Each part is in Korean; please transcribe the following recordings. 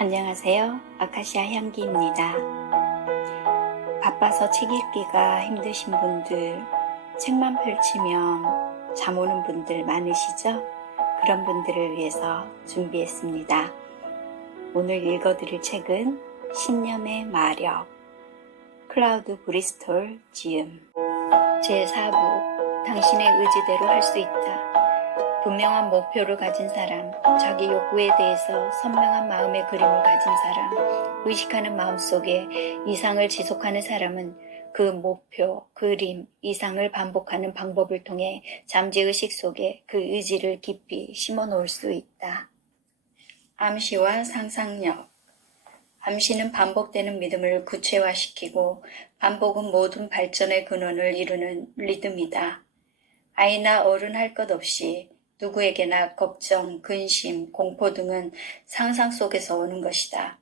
안녕하세요. 아카시아 향기입니다. 바빠서 책 읽기가 힘드신 분들, 책만 펼치면 잠 오는 분들 많으시죠? 그런 분들을 위해서 준비했습니다. 오늘 읽어드릴 책은 신념의 마력, 클라우드 브리스톨 지음. 제4부, 당신의 의지대로 할 수 있다. 분명한 목표를 가진 사람, 자기 욕구에 대해서 선명한 마음의 그림을 가진 사람, 의식하는 마음속에 이상을 지속하는 사람은 그 목표, 그림, 이상을 반복하는 방법을 통해 잠재의식 속에 그 의지를 깊이 심어 놓을 수 있다. 암시와 상상력. 암시는 반복되는 믿음을 구체화시키고 반복은 모든 발전의 근원을 이루는 리듬이다. 아이나 어른 할 것 없이 누구에게나 걱정, 근심, 공포 등은 상상 속에서 오는 것이다.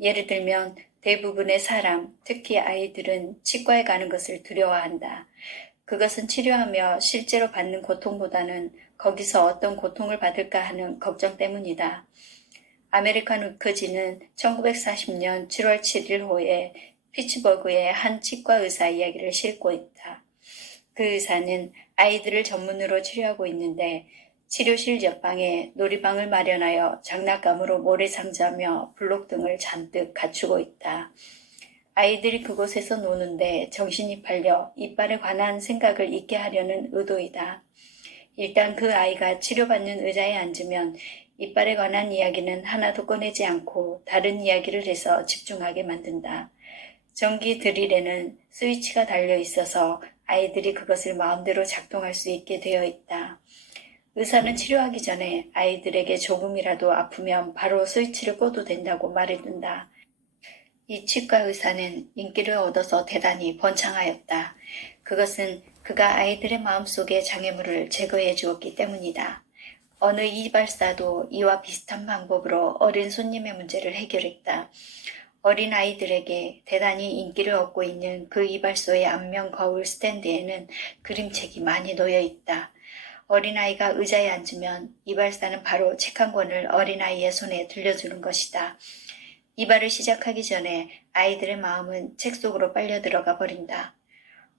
예를 들면 대부분의 사람, 특히 아이들은 치과에 가는 것을 두려워한다. 그것은 치료하며 실제로 받는 고통보다는 거기서 어떤 고통을 받을까 하는 걱정 때문이다. 아메리칸 우커지는 1940년 7월 7일호에 피츠버그의 한 치과 의사 이야기를 싣고 있다. 그 의사는 아이들을 전문으로 치료하고 있는데 치료실 옆방에 놀이방을 마련하여 장난감으로 모래상자며 블록 등을 잔뜩 갖추고 있다. 아이들이 그곳에서 노는데 정신이 팔려 이빨에 관한 생각을 잊게 하려는 의도이다. 일단 그 아이가 치료받는 의자에 앉으면 이빨에 관한 이야기는 하나도 꺼내지 않고 다른 이야기를 해서 집중하게 만든다. 전기 드릴에는 스위치가 달려 있어서 아이들이 그것을 마음대로 작동할 수 있게 되어 있다. 의사는 치료하기 전에 아이들에게 조금이라도 아프면 바로 스위치를 꺼도 된다고 말해둔다. 이 치과 의사는 인기를 얻어서 대단히 번창하였다. 그것은 그가 아이들의 마음속의 장애물을 제거해 주었기 때문이다. 어느 이발사도 이와 비슷한 방법으로 어린 손님의 문제를 해결했다. 어린 아이들에게 대단히 인기를 얻고 있는 그 이발소의 앞면 거울 스탠드에는 그림책이 많이 놓여 있다. 어린아이가 의자에 앉으면 이발사는 바로 책 한 권을 어린아이의 손에 들려주는 것이다. 이발을 시작하기 전에 아이들의 마음은 책 속으로 빨려 들어가 버린다.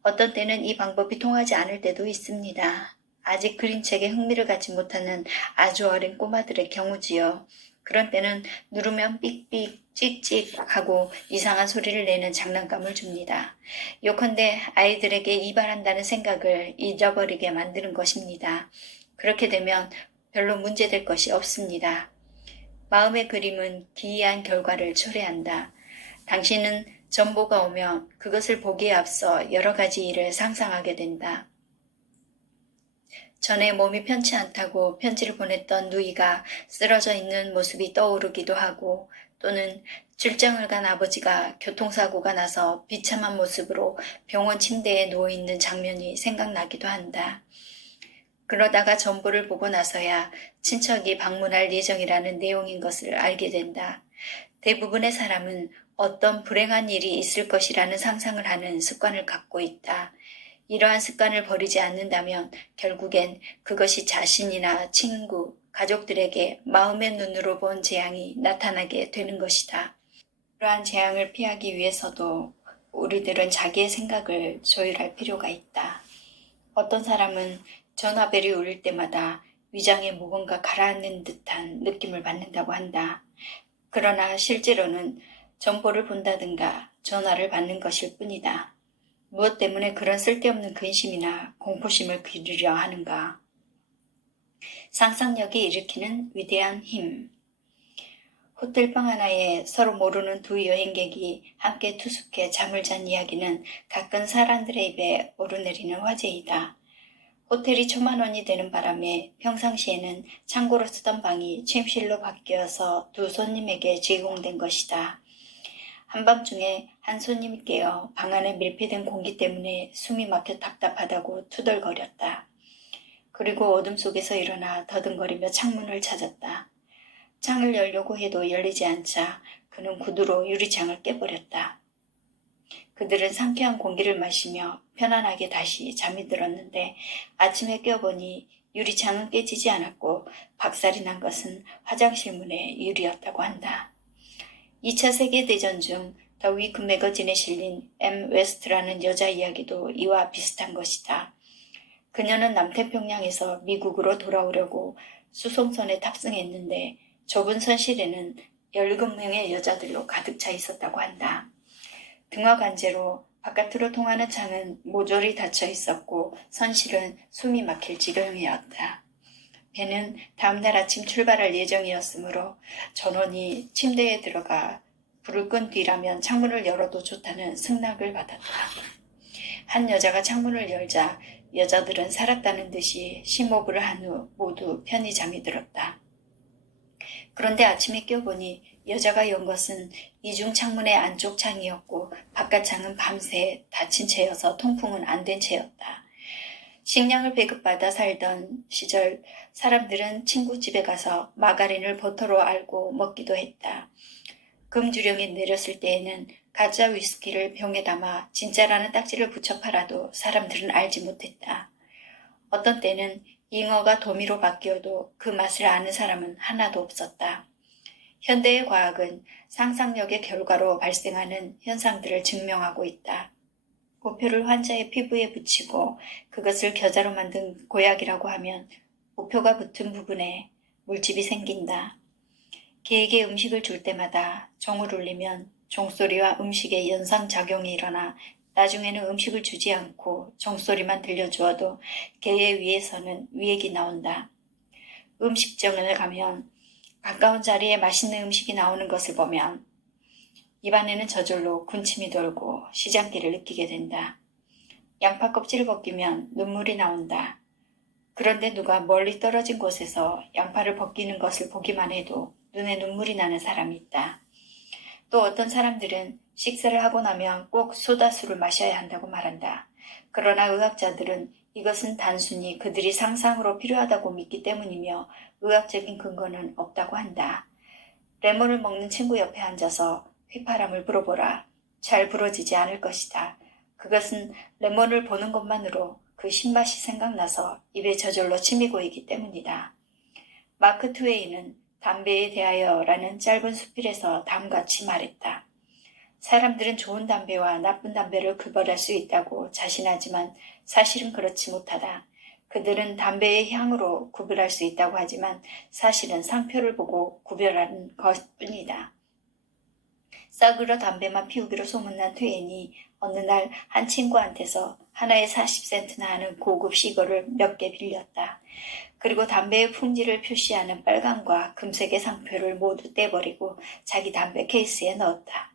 어떤 때는 이 방법이 통하지 않을 때도 있습니다. 아직 그림책에 흥미를 갖지 못하는 아주 어린 꼬마들의 경우지요. 그런 때는 누르면 삑삑 찍찍 하고 이상한 소리를 내는 장난감을 줍니다. 요컨대 아이들에게 이발한다는 생각을 잊어버리게 만드는 것입니다. 그렇게 되면 별로 문제될 것이 없습니다. 마음의 그림은 기이한 결과를 초래한다. 당신은 정보가 오면 그것을 보기에 앞서 여러 가지 일을 상상하게 된다. 전에 몸이 편치 않다고 편지를 보냈던 누이가 쓰러져 있는 모습이 떠오르기도 하고 또는 출장을 간 아버지가 교통사고가 나서 비참한 모습으로 병원 침대에 누워있는 장면이 생각나기도 한다. 그러다가 정보를 보고 나서야 친척이 방문할 예정이라는 내용인 것을 알게 된다. 대부분의 사람은 어떤 불행한 일이 있을 것이라는 상상을 하는 습관을 갖고 있다. 이러한 습관을 버리지 않는다면 결국엔 그것이 자신이나 친구, 가족들에게 마음의 눈으로 본 재앙이 나타나게 되는 것이다. 그러한 재앙을 피하기 위해서도 우리들은 자기의 생각을 조율할 필요가 있다. 어떤 사람은 전화벨이 울릴 때마다 위장에 무언가 가라앉는 듯한 느낌을 받는다고 한다. 그러나 실제로는 정보를 본다든가 전화를 받는 것일 뿐이다. 무엇 때문에 그런 쓸데없는 근심이나 공포심을 기르려 하는가? 상상력이 일으키는 위대한 힘. 호텔방 하나에 서로 모르는 두 여행객이 함께 투숙해 잠을 잔 이야기는 가끔 사람들의 입에 오르내리는 화제이다. 호텔이 10,000원이 되는 바람에 평상시에는 창고로 쓰던 방이 침실로 바뀌어서 두 손님에게 제공된 것이다. 한밤중에 한 손님이 깨어 방 안에 밀폐된 공기 때문에 숨이 막혀 답답하다고 투덜거렸다. 그리고 어둠 속에서 일어나 더듬거리며 창문을 찾았다. 창을 열려고 해도 열리지 않자 그는 구두로 유리창을 깨버렸다. 그들은 상쾌한 공기를 마시며 편안하게 다시 잠이 들었는데 아침에 깨어보니 유리창은 깨지지 않았고 박살이 난 것은 화장실 문의 유리였다고 한다. 2차 세계대전 중 더 위크 매거진에 실린 M 웨스트라는 여자 이야기도 이와 비슷한 것이다. 그녀는 남태평양에서 미국으로 돌아오려고 수송선에 탑승했는데 좁은 선실에는 17명의 여자들로 가득 차 있었다고 한다. 등화 관제로 바깥으로 통하는 창은 모조리 닫혀 있었고 선실은 숨이 막힐 지경이었다. 배는 다음날 아침 출발할 예정이었으므로 전원이 침대에 들어가 불을 끈 뒤라면 창문을 열어도 좋다는 승낙을 받았다. 한 여자가 창문을 열자 여자들은 살았다는 듯이 심호흡을 한 후 모두 편히 잠이 들었다. 그런데 아침에 깨어보니 여자가 연 것은 이중 창문의 안쪽 창이었고 바깥 창은 밤새 닫힌 채여서 통풍은 안 된 채였다. 식량을 배급받아 살던 시절 사람들은 친구 집에 가서 마가린을 버터로 알고 먹기도 했다. 금주령이 내렸을 때에는 가짜 위스키를 병에 담아 진짜라는 딱지를 붙여 팔아도 사람들은 알지 못했다. 어떤 때는 잉어가 도미로 바뀌어도 그 맛을 아는 사람은 하나도 없었다. 현대의 과학은 상상력의 결과로 발생하는 현상들을 증명하고 있다. 우표를 환자의 피부에 붙이고 그것을 겨자로 만든 고약이라고 하면 우표가 붙은 부분에 물집이 생긴다. 개에게 음식을 줄 때마다 종을 울리면 종소리와 음식의 연상작용이 일어나 나중에는 음식을 주지 않고 종소리만 들려주어도 개의 위에서는 위액이 나온다. 음식점에 가면 가까운 자리에 맛있는 음식이 나오는 것을 보면 입안에는 저절로 군침이 돌고 시장기를 느끼게 된다. 양파 껍질을 벗기면 눈물이 나온다. 그런데 누가 멀리 떨어진 곳에서 양파를 벗기는 것을 보기만 해도 눈에 눈물이 나는 사람이 있다. 또 어떤 사람들은 식사를 하고 나면 꼭 소다수를 마셔야 한다고 말한다. 그러나 의학자들은 이것은 단순히 그들이 상상으로 필요하다고 믿기 때문이며 의학적인 근거는 없다고 한다. 레몬을 먹는 친구 옆에 앉아서 휘파람을 불어보라. 잘 불어지지 않을 것이다. 그것은 레몬을 보는 것만으로 그 신맛이 생각나서 입에 저절로 침이 고이기 때문이다. 마크 트웨이는 담배에 대하여라는 짧은 수필에서 다음같이 말했다. 사람들은 좋은 담배와 나쁜 담배를 구별할 수 있다고 자신하지만 사실은 그렇지 못하다. 그들은 담배의 향으로 구별할 수 있다고 하지만 사실은 상표를 보고 구별하는 것뿐이다. 싸구려 담배만 피우기로 소문난 트웨인이 어느 날 한 친구한테서 하나에 40센트나 하는 고급 시거를 몇 개 빌렸다. 그리고 담배의 품질을 표시하는 빨간과 금색의 상표를 모두 떼버리고 자기 담배 케이스에 넣었다.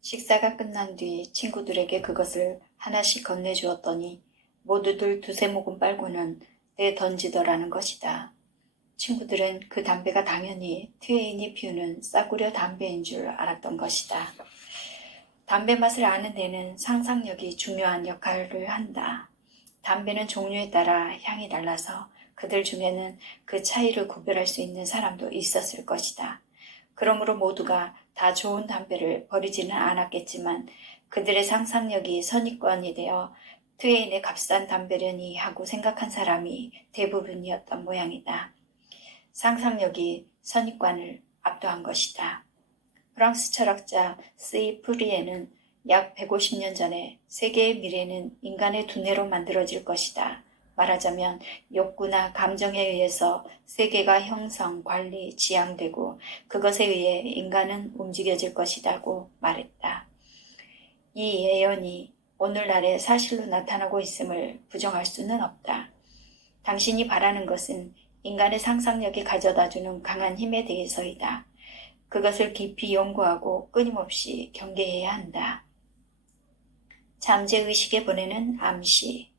식사가 끝난 뒤 친구들에게 그것을 하나씩 건네주었더니 모두들 두세 모금 빨고는 내던지더라는 것이다. 친구들은 그 담배가 당연히 트웨인이 피우는 싸구려 담배인 줄 알았던 것이다. 담배 맛을 아는 데는 상상력이 중요한 역할을 한다. 담배는 종류에 따라 향이 달라서 그들 중에는 그 차이를 구별할 수 있는 사람도 있었을 것이다. 그러므로 모두가 다 좋은 담배를 버리지는 않았겠지만 그들의 상상력이 선입관이 되어 트웨인의 값싼 담배려니 하고 생각한 사람이 대부분이었던 모양이다. 상상력이 선입관을 압도한 것이다. 프랑스 철학자 스이 프리에는 약 150년 전에 세계의 미래는 인간의 두뇌로 만들어질 것이다. 말하자면 욕구나 감정에 의해서 세계가 형성, 관리, 지향되고 그것에 의해 인간은 움직여질 것이라고 말했다. 이 예언이 오늘날의 사실로 나타나고 있음을 부정할 수는 없다. 당신이 바라는 것은 인간의 상상력이 가져다주는 강한 힘에 대해서이다. 그것을 깊이 연구하고 끊임없이 경계해야 한다. 잠재의식에 보내는 암시.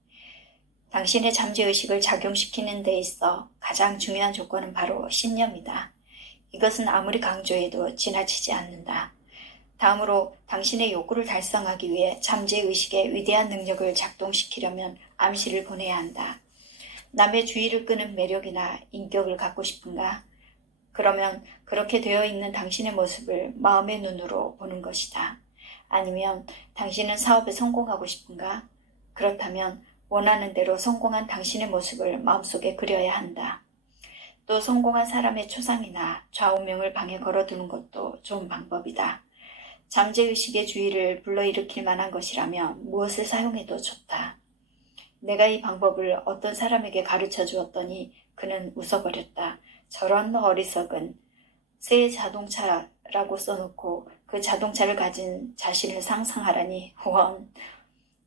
당신의 잠재의식을 작용시키는 데 있어 가장 중요한 조건은 바로 신념이다. 이것은 아무리 강조해도 지나치지 않는다. 다음으로 당신의 욕구를 달성하기 위해 잠재의식의 위대한 능력을 작동시키려면 암시를 보내야 한다. 남의 주의를 끄는 매력이나 인격을 갖고 싶은가? 그러면 그렇게 되어 있는 당신의 모습을 마음의 눈으로 보는 것이다. 아니면 당신은 사업에 성공하고 싶은가? 그렇다면 원하는 대로 성공한 당신의 모습을 마음속에 그려야 한다. 또 성공한 사람의 초상이나 좌우명을 방에 걸어두는 것도 좋은 방법이다. 잠재의식의 주의를 불러일으킬 만한 것이라면 무엇을 사용해도 좋다. 내가 이 방법을 어떤 사람에게 가르쳐 주었더니 그는 웃어버렸다. 저런 어리석은, 새 자동차라고 써놓고 그 자동차를 가진 자신을 상상하라니 원.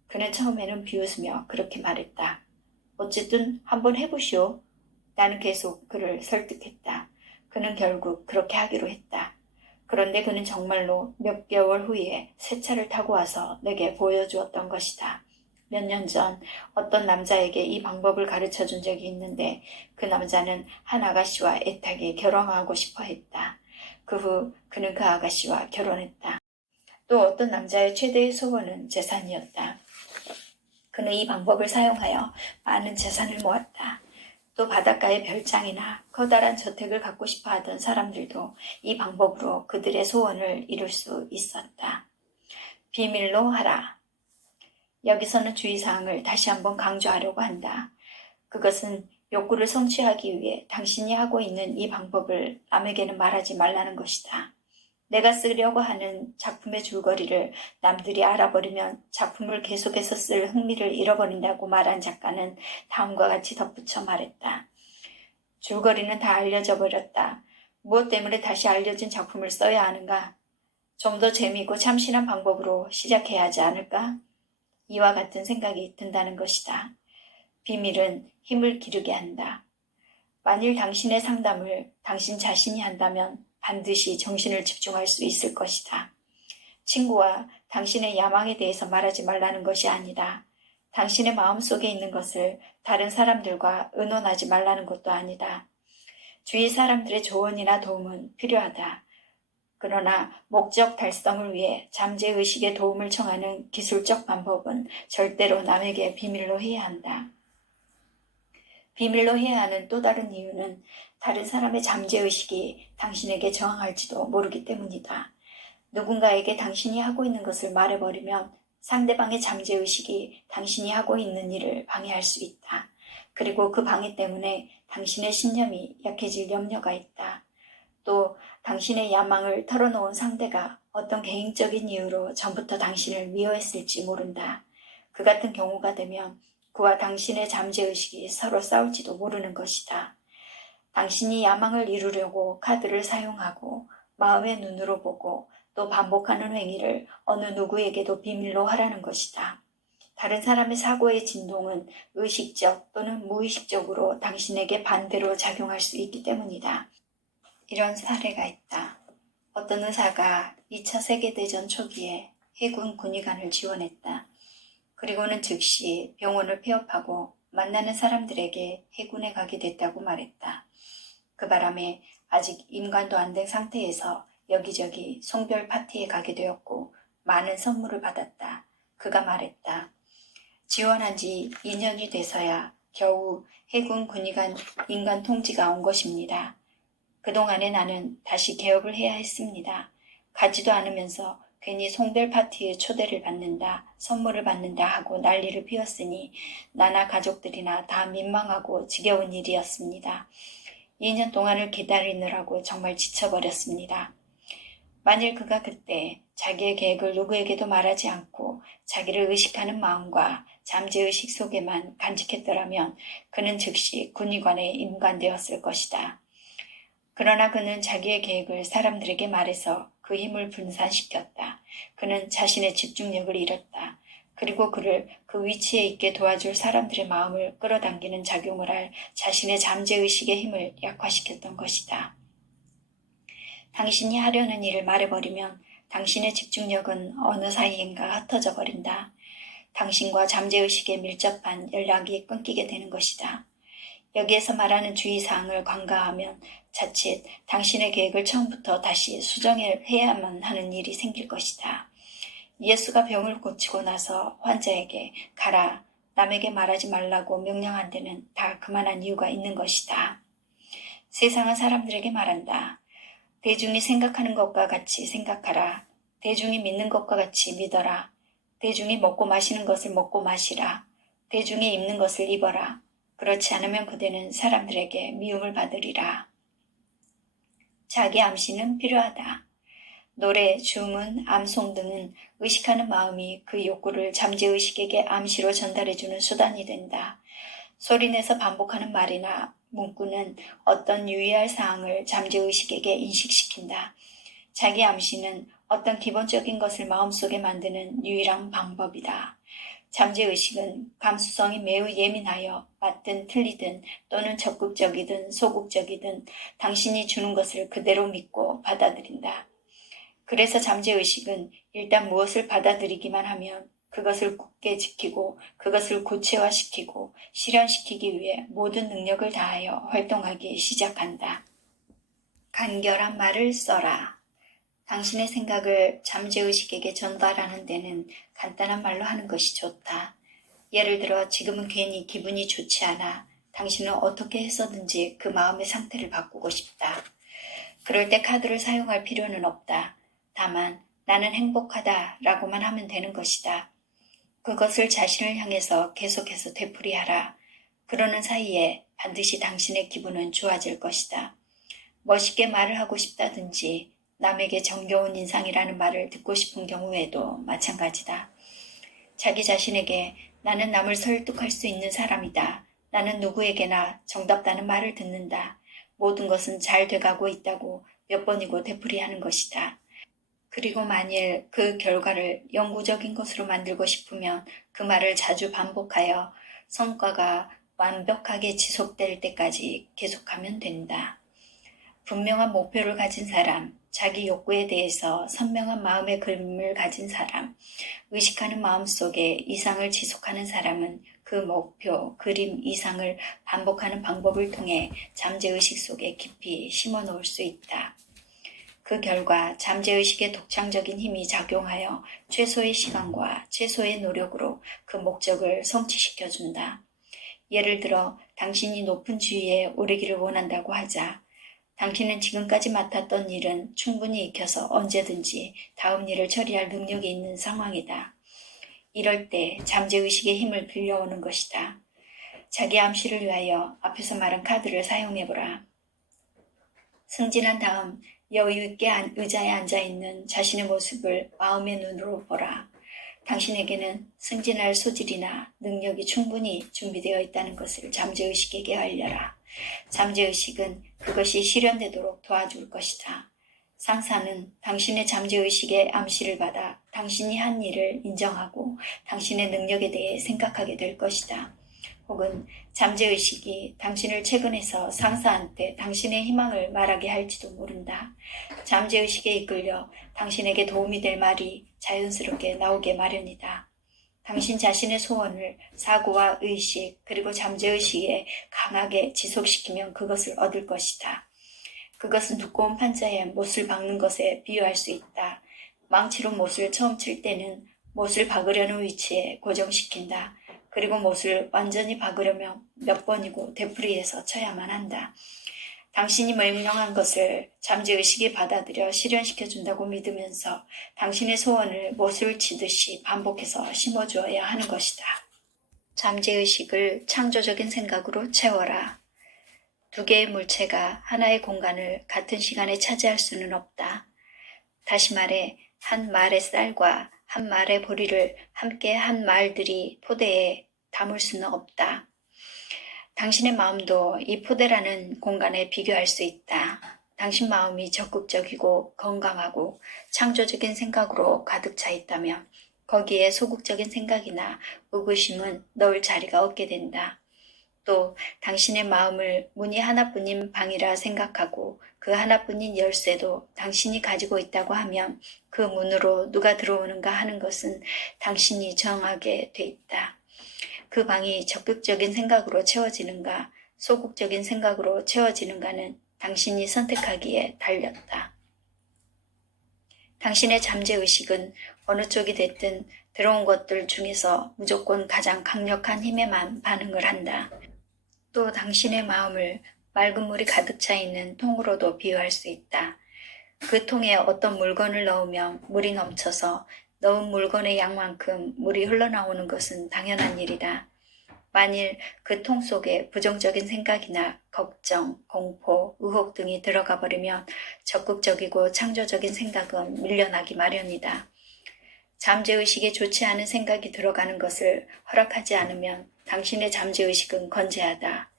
그는 처음에는 비웃으며 그렇게 말했다. 어쨌든 한번 해보시오. 나는 계속 그를 설득했다. 그는 결국 그렇게 하기로 했다. 그런데 그는 정말로 몇 개월 후에 새 차를 타고 와서 내게 보여주었던 것이다. 몇 년 전 어떤 남자에게 이 방법을 가르쳐 준 적이 있는데 그 남자는 한 아가씨와 애타게 결혼하고 싶어 했다. 그 후 그는 그 아가씨와 결혼했다. 또 어떤 남자의 최대의 소원은 재산이었다. 그는 이 방법을 사용하여 많은 재산을 모았다. 또 바닷가의 별장이나 커다란 저택을 갖고 싶어 하던 사람들도 이 방법으로 그들의 소원을 이룰 수 있었다. 비밀로 하라. 여기서는 주의사항을 다시 한번 강조하려고 한다. 그것은 욕구를 성취하기 위해 당신이 하고 있는 이 방법을 남에게는 말하지 말라는 것이다. 내가 쓰려고 하는 작품의 줄거리를 남들이 알아버리면 작품을 계속해서 쓸 흥미를 잃어버린다고 말한 작가는 다음과 같이 덧붙여 말했다. 줄거리는 다 알려져 버렸다. 무엇 때문에 다시 알려진 작품을 써야 하는가? 좀 더 재미있고 참신한 방법으로 시작해야 하지 않을까? 이와 같은 생각이 든다는 것이다. 비밀은 힘을 기르게 한다. 만일 당신의 상담을 당신 자신이 한다면 반드시 정신을 집중할 수 있을 것이다. 친구와 당신의 야망에 대해서 말하지 말라는 것이 아니다. 당신의 마음속에 있는 것을 다른 사람들과 의논하지 말라는 것도 아니다. 주위 사람들의 조언이나 도움은 필요하다. 그러나 목적 달성을 위해 잠재의식의 도움을 청하는 기술적 방법은 절대로 남에게 비밀로 해야 한다. 비밀로 해야 하는 또 다른 이유는 다른 사람의 잠재의식이 당신에게 저항할지도 모르기 때문이다. 누군가에게 당신이 하고 있는 것을 말해버리면 상대방의 잠재의식이 당신이 하고 있는 일을 방해할 수 있다. 그리고 그 방해 때문에 당신의 신념이 약해질 염려가 있다. 또 당신의 야망을 털어놓은 상대가 어떤 개인적인 이유로 전부터 당신을 미워했을지 모른다. 그 같은 경우가 되면 그와 당신의 잠재의식이 서로 싸울지도 모르는 것이다. 당신이 야망을 이루려고 카드를 사용하고 마음의 눈으로 보고 또 반복하는 행위를 어느 누구에게도 비밀로 하라는 것이다. 다른 사람의 사고의 진동은 의식적 또는 무의식적으로 당신에게 반대로 작용할 수 있기 때문이다. 이런 사례가 있다. 어떤 의사가 2차 세계대전 초기에 해군 군의관을 지원했다. 그리고는 즉시 병원을 폐업하고 만나는 사람들에게 해군에 가게 됐다고 말했다. 그 바람에 아직 임관도 안 된 상태에서 여기저기 송별 파티에 가게 되었고 많은 선물을 받았다. 그가 말했다. 지원한 지 2년이 돼서야 겨우 해군 군의관 인간 통지가 온 것입니다. 그동안에 나는 다시 개업을 해야 했습니다. 가지도 않으면서 괜히 송별 파티에 초대를 받는다, 선물을 받는다 하고 난리를 피웠으니 나나 가족들이나 다 민망하고 지겨운 일이었습니다. 2년 동안을 기다리느라고 정말 지쳐버렸습니다. 만일 그가 그때 자기의 계획을 누구에게도 말하지 않고 자기를 의식하는 마음과 잠재의식 속에만 간직했더라면 그는 즉시 군의관에 임관되었을 것이다. 그러나 그는 자기의 계획을 사람들에게 말해서 그 힘을 분산시켰다. 그는 자신의 집중력을 잃었다. 그리고 그를 그 위치에 있게 도와줄 사람들의 마음을 끌어당기는 작용을 할 자신의 잠재의식의 힘을 약화시켰던 것이다. 당신이 하려는 일을 말해버리면 당신의 집중력은 어느 사이인가 흩어져 버린다. 당신과 잠재의식에 밀접한 연락이 끊기게 되는 것이다. 여기에서 말하는 주의사항을 간과하면 자칫 당신의 계획을 처음부터 다시 수정해야만 하는 일이 생길 것이다. 예수가 병을 고치고 나서 환자에게 가라, 남에게 말하지 말라고 명령한 데는 다 그만한 이유가 있는 것이다. 세상은 사람들에게 말한다. 대중이 생각하는 것과 같이 생각하라. 대중이 믿는 것과 같이 믿어라. 대중이 먹고 마시는 것을 먹고 마시라. 대중이 입는 것을 입어라. 그렇지 않으면 그대는 사람들에게 미움을 받으리라. 자기 암시는 필요하다. 노래, 주문, 암송 등은 의식하는 마음이 그 욕구를 잠재의식에게 암시로 전달해주는 수단이 된다. 소리내서 반복하는 말이나 문구는 어떤 유의할 사항을 잠재의식에게 인식시킨다. 자기 암시는 어떤 기본적인 것을 마음속에 만드는 유일한 방법이다. 잠재의식은 감수성이 매우 예민하여 맞든 틀리든 또는 적극적이든 소극적이든 당신이 주는 것을 그대로 믿고 받아들인다. 그래서 잠재의식은 일단 무엇을 받아들이기만 하면 그것을 굳게 지키고 그것을 구체화시키고 실현시키기 위해 모든 능력을 다하여 활동하기 시작한다. 간결한 말을 써라. 당신의 생각을 잠재의식에게 전달하는 데는 간단한 말로 하는 것이 좋다. 예를 들어 지금은 괜히 기분이 좋지 않아. 당신은 어떻게 해서든지 그 마음의 상태를 바꾸고 싶다. 그럴 때 카드를 사용할 필요는 없다. 다만 나는 행복하다 라고만 하면 되는 것이다. 그것을 자신을 향해서 계속해서 되풀이하라. 그러는 사이에 반드시 당신의 기분은 좋아질 것이다. 멋있게 말을 하고 싶다든지 남에게 정겨운 인상이라는 말을 듣고 싶은 경우에도 마찬가지다. 자기 자신에게 나는 남을 설득할 수 있는 사람이다. 나는 누구에게나 정답다는 말을 듣는다. 모든 것은 잘 돼가고 있다고 몇 번이고 되풀이하는 것이다. 그리고 만일 그 결과를 영구적인 것으로 만들고 싶으면 그 말을 자주 반복하여 성과가 완벽하게 지속될 때까지 계속하면 된다. 분명한 목표를 가진 사람, 자기 욕구에 대해서 선명한 마음의 그림을 가진 사람, 의식하는 마음속에 이상을 지속하는 사람은 그 목표, 그림 이상을 반복하는 방법을 통해 잠재의식 속에 깊이 심어 놓을 수 있다. 그 결과 잠재의식의 독창적인 힘이 작용하여 최소의 시간과 최소의 노력으로 그 목적을 성취시켜준다. 예를 들어 당신이 높은 지위에 오르기를 원한다고 하자. 당신은 지금까지 맡았던 일은 충분히 익혀서 언제든지 다음 일을 처리할 능력이 있는 상황이다. 이럴 때 잠재의식의 힘을 빌려오는 것이다. 자기 암시를 위하여 앞에서 말한 카드를 사용해보라. 승진한 다음 여유있게 의자에 앉아있는 자신의 모습을 마음의 눈으로 보라. 당신에게는 승진할 소질이나 능력이 충분히 준비되어 있다는 것을 잠재의식에게 알려라. 잠재의식은 그것이 실현되도록 도와줄 것이다. 상사는 당신의 잠재의식의 암시를 받아 당신이 한 일을 인정하고 당신의 능력에 대해 생각하게 될 것이다. 혹은 잠재의식이 당신을 채근해서 상사한테 당신의 희망을 말하게 할지도 모른다. 잠재의식에 이끌려 당신에게 도움이 될 말이 자연스럽게 나오게 마련이다. 당신 자신의 소원을 사고와 의식 그리고 잠재의식에 강하게 지속시키면 그것을 얻을 것이다. 그것은 두꺼운 판자에 못을 박는 것에 비유할 수 있다. 망치로 못을 처음 칠 때는 못을 박으려는 위치에 고정시킨다. 그리고 못을 완전히 박으려면 몇 번이고 되풀이해서 쳐야만 한다. 당신이 명령한 것을 잠재의식이 받아들여 실현시켜준다고 믿으면서 당신의 소원을 못을 치듯이 반복해서 심어주어야 하는 것이다. 잠재의식을 창조적인 생각으로 채워라. 두 개의 물체가 하나의 공간을 같은 시간에 차지할 수는 없다. 다시 말해 한 말의 쌀과 한 말의 보리를 함께 한 말들이 포대에 담을 수는 없다. 당신의 마음도 이 포대라는 공간에 비교할 수 있다. 당신 마음이 적극적이고 건강하고 창조적인 생각으로 가득 차 있다면 거기에 소극적인 생각이나 의구심은 넣을 자리가 없게 된다. 또 당신의 마음을 문이 하나뿐인 방이라 생각하고 그 하나뿐인 열쇠도 당신이 가지고 있다고 하면 그 문으로 누가 들어오는가 하는 것은 당신이 정하게 돼 있다. 그 방이 적극적인 생각으로 채워지는가 소극적인 생각으로 채워지는가는 당신이 선택하기에 달렸다. 당신의 잠재의식은 어느 쪽이 됐든 들어온 것들 중에서 무조건 가장 강력한 힘에만 반응을 한다. 또 당신의 마음을 맑은 물이 가득 차 있는 통으로도 비유할 수 있다. 그 통에 어떤 물건을 넣으면 물이 넘쳐서 넣은 물건의 양만큼 물이 흘러나오는 것은 당연한 일이다. 만일 그 통 속에 부정적인 생각이나 걱정, 공포, 의혹 등이 들어가 버리면 적극적이고 창조적인 생각은 밀려나기 마련이다. 잠재의식에 좋지 않은 생각이 들어가는 것을 허락하지 않으면 당신의 잠재의식은 건재하다.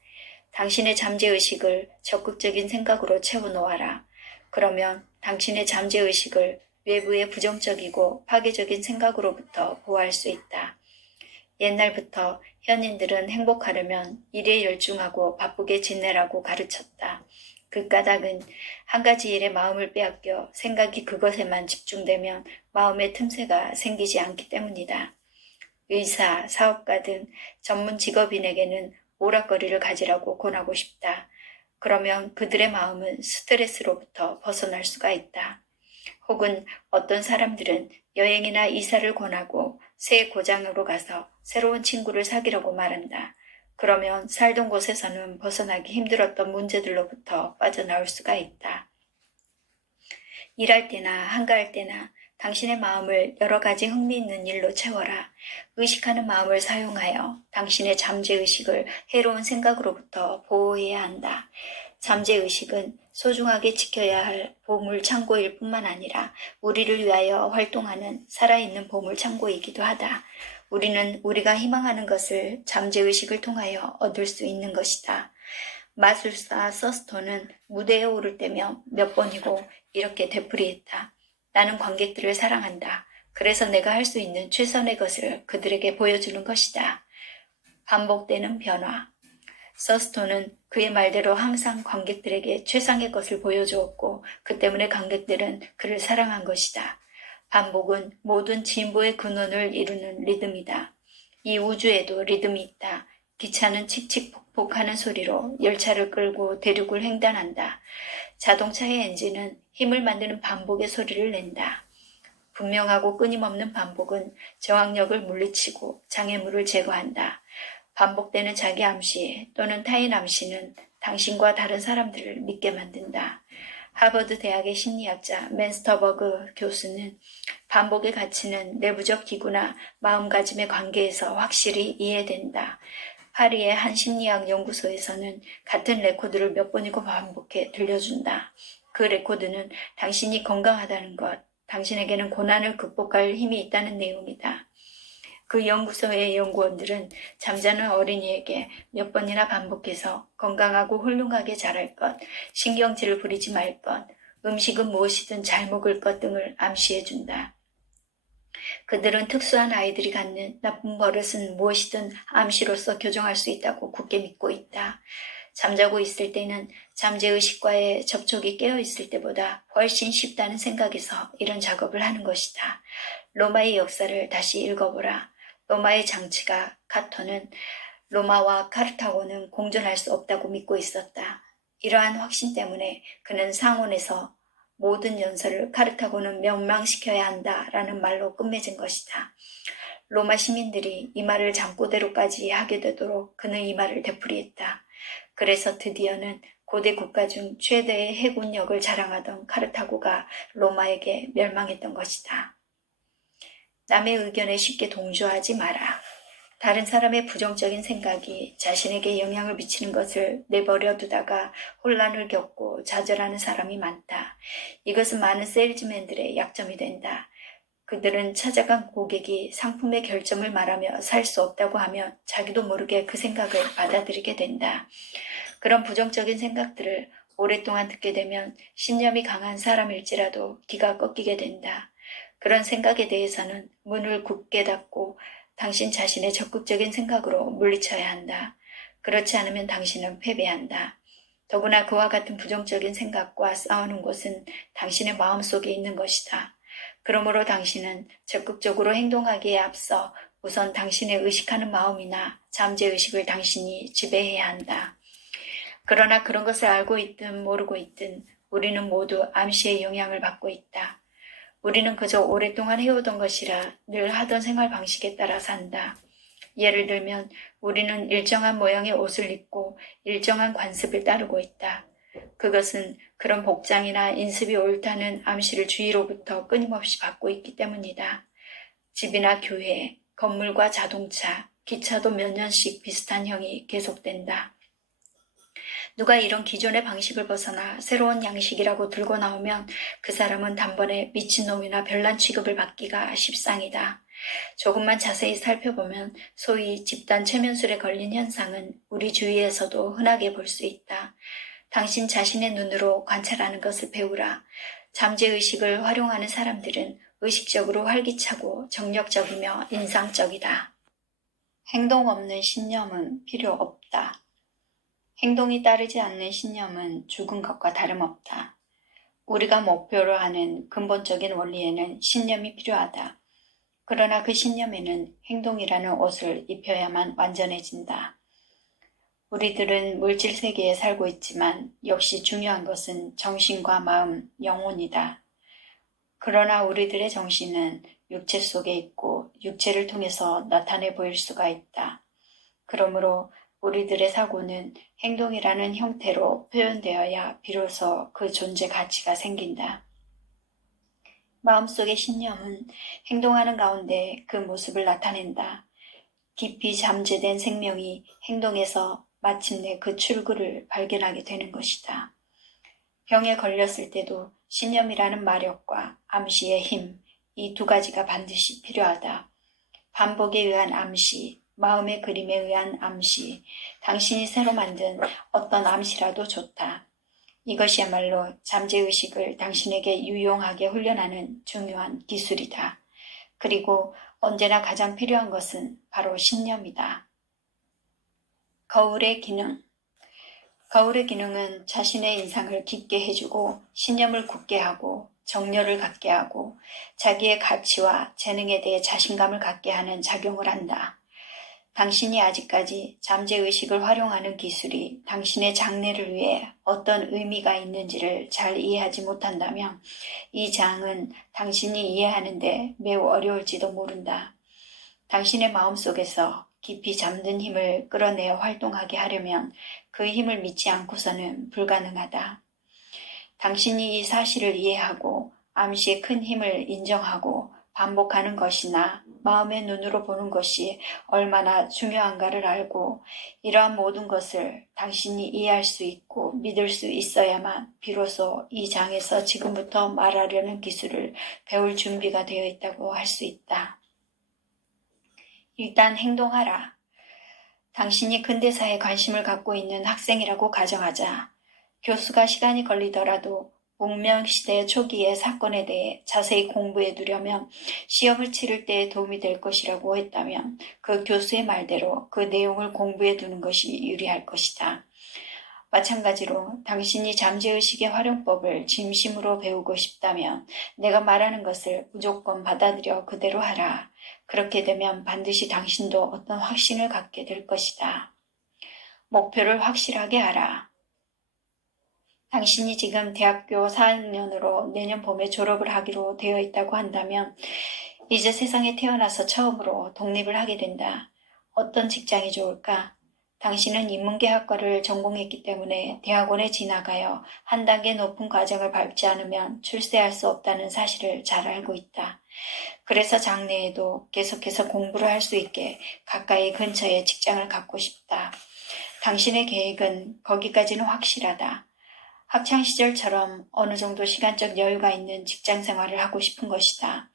당신의 잠재의식을 적극적인 생각으로 채워놓아라. 그러면 당신의 잠재의식을 외부의 부정적이고 파괴적인 생각으로부터 보호할 수 있다. 옛날부터 현인들은 행복하려면 일에 열중하고 바쁘게 지내라고 가르쳤다. 그 까닭은 한 가지 일에 마음을 빼앗겨 생각이 그것에만 집중되면 마음의 틈새가 생기지 않기 때문이다. 의사, 사업가 등 전문 직업인에게는 오락거리를 가지라고 권하고 싶다. 그러면 그들의 마음은 스트레스로부터 벗어날 수가 있다. 혹은 어떤 사람들은 여행이나 이사를 권하고 새 고장으로 가서 새로운 친구를 사귀라고 말한다. 그러면 살던 곳에서는 벗어나기 힘들었던 문제들로부터 빠져나올 수가 있다. 일할 때나 한가할 때나 당신의 마음을 여러 가지 흥미있는 일로 채워라. 의식하는 마음을 사용하여 당신의 잠재의식을 해로운 생각으로부터 보호해야 한다. 잠재의식은 소중하게 지켜야 할 보물창고일 뿐만 아니라 우리를 위하여 활동하는 살아있는 보물창고이기도 하다. 우리는 우리가 희망하는 것을 잠재의식을 통하여 얻을 수 있는 것이다. 마술사 서스톤은 무대에 오를 때며 몇 번이고 이렇게 되풀이했다. 나는 관객들을 사랑한다. 그래서 내가 할 수 있는 최선의 것을 그들에게 보여주는 것이다. 반복되는 변화. 서스톤은 그의 말대로 항상 관객들에게 최상의 것을 보여주었고 그 때문에 관객들은 그를 사랑한 것이다. 반복은 모든 진보의 근원을 이루는 리듬이다. 이 우주에도 리듬이 있다. 기차는 칙칙폭폭하는 소리로 열차를 끌고 대륙을 횡단한다. 자동차의 엔진은 힘을 만드는 반복의 소리를 낸다. 분명하고 끊임없는 반복은 저항력을 물리치고 장애물을 제거한다. 반복되는 자기 암시 또는 타인 암시는 당신과 다른 사람들을 믿게 만든다. 하버드 대학의 심리학자 맨스터버그 교수는 반복의 가치는 내부적 기구나 마음가짐의 관계에서 확실히 이해된다. 파리의 한 심리학 연구소에서는 같은 레코드를 몇 번이고 반복해 들려준다. 그 레코드는 당신이 건강하다는 것, 당신에게는 고난을 극복할 힘이 있다는 내용이다. 그 연구소의 연구원들은 잠자는 어린이에게 몇 번이나 반복해서 건강하고 훌륭하게 자랄 것, 신경질을 부리지 말 것, 음식은 무엇이든 잘 먹을 것 등을 암시해준다. 그들은 특수한 아이들이 갖는 나쁜 버릇은 무엇이든 암시로서 교정할 수 있다고 굳게 믿고 있다. 잠자고 있을 때는 잠재의식과의 접촉이 깨어있을 때보다 훨씬 쉽다는 생각에서 이런 작업을 하는 것이다. 로마의 역사를 다시 읽어보라. 로마의 장치가 카토는 로마와 카르타고는 공존할 수 없다고 믿고 있었다. 이러한 확신 때문에 그는 상온에서 모든 연설을 카르타고는 멸망시켜야 한다라는 말로 끝맺은 것이다. 로마 시민들이 이 말을 잠꼬대로까지 하게 되도록 그는 이 말을 되풀이했다. 그래서 드디어는 고대 국가 중 최대의 해군력을 자랑하던 카르타고가 로마에게 멸망했던 것이다. 남의 의견에 쉽게 동조하지 마라. 다른 사람의 부정적인 생각이 자신에게 영향을 미치는 것을 내버려 두다가 혼란을 겪고 좌절하는 사람이 많다. 이것은 많은 세일즈맨들의 약점이 된다. 그들은 찾아간 고객이 상품의 결점을 말하며 살 수 없다고 하면 자기도 모르게 그 생각을 받아들이게 된다. 그런 부정적인 생각들을 오랫동안 듣게 되면 신념이 강한 사람일지라도 기가 꺾이게 된다. 그런 생각에 대해서는 문을 굳게 닫고 당신 자신의 적극적인 생각으로 물리쳐야 한다. 그렇지 않으면 당신은 패배한다. 더구나 그와 같은 부정적인 생각과 싸우는 곳은 당신의 마음속에 있는 것이다. 그러므로 당신은 적극적으로 행동하기에 앞서 우선 당신의 의식하는 마음이나 잠재의식을 당신이 지배해야 한다. 그러나 그런 것을 알고 있든 모르고 있든 우리는 모두 암시의 영향을 받고 있다. 우리는 그저 오랫동안 해오던 것이라 늘 하던 생활 방식에 따라 산다. 예를 들면 우리는 일정한 모양의 옷을 입고 일정한 관습을 따르고 있다. 그것은 그런 복장이나 인습이 옳다는 암시를 주위로부터 끊임없이 받고 있기 때문이다. 집이나 교회, 건물과 자동차, 기차도 몇 년씩 비슷한 형이 계속된다. 누가 이런 기존의 방식을 벗어나 새로운 양식이라고 들고 나오면 그 사람은 단번에 미친놈이나 별난 취급을 받기가 십상이다. 조금만 자세히 살펴보면 소위 집단 최면술에 걸린 현상은 우리 주위에서도 흔하게 볼 수 있다. 당신 자신의 눈으로 관찰하는 것을 배우라. 잠재의식을 활용하는 사람들은 의식적으로 활기차고 정력적이며 인상적이다. 행동 없는 신념은 필요 없다. 행동이 따르지 않는 신념은 죽은 것과 다름없다. 우리가 목표로 하는 근본적인 원리에는 신념이 필요하다. 그러나 그 신념에는 행동이라는 옷을 입혀야만 완전해진다. 우리들은 물질 세계에 살고 있지만 역시 중요한 것은 정신과 마음, 영혼이다. 그러나 우리들의 정신은 육체 속에 있고 육체를 통해서 나타내 보일 수가 있다. 그러므로 우리들의 사고는 행동이라는 형태로 표현되어야 비로소 그 존재 가치가 생긴다. 마음속의 신념은 행동하는 가운데 그 모습을 나타낸다. 깊이 잠재된 생명이 행동에서 마침내 그 출구를 발견하게 되는 것이다. 병에 걸렸을 때도 신념이라는 마력과 암시의 힘, 이 두 가지가 반드시 필요하다. 반복에 의한 암시, 마음의 그림에 의한 암시, 당신이 새로 만든 어떤 암시라도 좋다. 이것이야말로 잠재의식을 당신에게 유용하게 훈련하는 중요한 기술이다. 그리고 언제나 가장 필요한 것은 바로 신념이다. 거울의 기능. 거울의 기능은 자신의 인상을 깊게 해주고 신념을 굳게 하고 정열을 갖게 하고 자기의 가치와 재능에 대해 자신감을 갖게 하는 작용을 한다. 당신이 아직까지 잠재의식을 활용하는 기술이 당신의 장래를 위해 어떤 의미가 있는지를 잘 이해하지 못한다면 이 장은 당신이 이해하는데 매우 어려울지도 모른다. 당신의 마음속에서 깊이 잠든 힘을 끌어내어 활동하게 하려면 그 힘을 믿지 않고서는 불가능하다. 당신이 이 사실을 이해하고 암시의 큰 힘을 인정하고 반복하는 것이나 마음의 눈으로 보는 것이 얼마나 중요한가를 알고 이러한 모든 것을 당신이 이해할 수 있고 믿을 수 있어야만 비로소 이 장에서 지금부터 말하려는 기술을 배울 준비가 되어 있다고 할 수 있다. 일단 행동하라. 당신이 근대사에 관심을 갖고 있는 학생이라고 가정하자. 교수가 시간이 걸리더라도 문명시대 초기의 사건에 대해 자세히 공부해 두려면 시험을 치를 때 도움이 될 것이라고 했다면 그 교수의 말대로 그 내용을 공부해 두는 것이 유리할 것이다. 마찬가지로 당신이 잠재의식의 활용법을 진심으로 배우고 싶다면 내가 말하는 것을 무조건 받아들여 그대로 하라. 그렇게 되면 반드시 당신도 어떤 확신을 갖게 될 것이다. 목표를 확실하게 하라. 당신이 지금 대학교 4학년으로 내년 봄에 졸업을 하기로 되어 있다고 한다면 이제 세상에 태어나서 처음으로 독립을 하게 된다. 어떤 직장이 좋을까? 당신은 인문계학과를 전공했기 때문에 대학원에 지나가여 한 단계 높은 과정을 밟지 않으면 출세할 수 없다는 사실을 잘 알고 있다. 그래서 장래에도 계속해서 공부를 할 수 있게 가까이 근처에 직장을 갖고 싶다. 당신의 계획은 거기까지는 확실하다. 학창시절처럼 어느 정도 시간적 여유가 있는 직장 생활을 하고 싶은 것이다.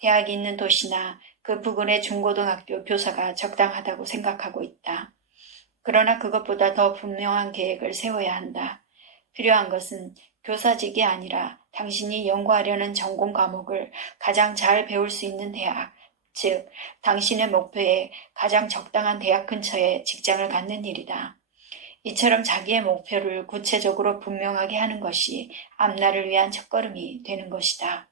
대학이 있는 도시나 그 부근의 중고등학교 교사가 적당하다고 생각하고 있다. 그러나 그것보다 더 분명한 계획을 세워야 한다. 필요한 것은 교사직이 아니라 당신이 연구하려는 전공 과목을 가장 잘 배울 수 있는 대학, 즉 당신의 목표에 가장 적당한 대학 근처에 직장을 갖는 일이다. 이처럼 자기의 목표를 구체적으로 분명하게 하는 것이 앞날을 위한 첫걸음이 되는 것이다.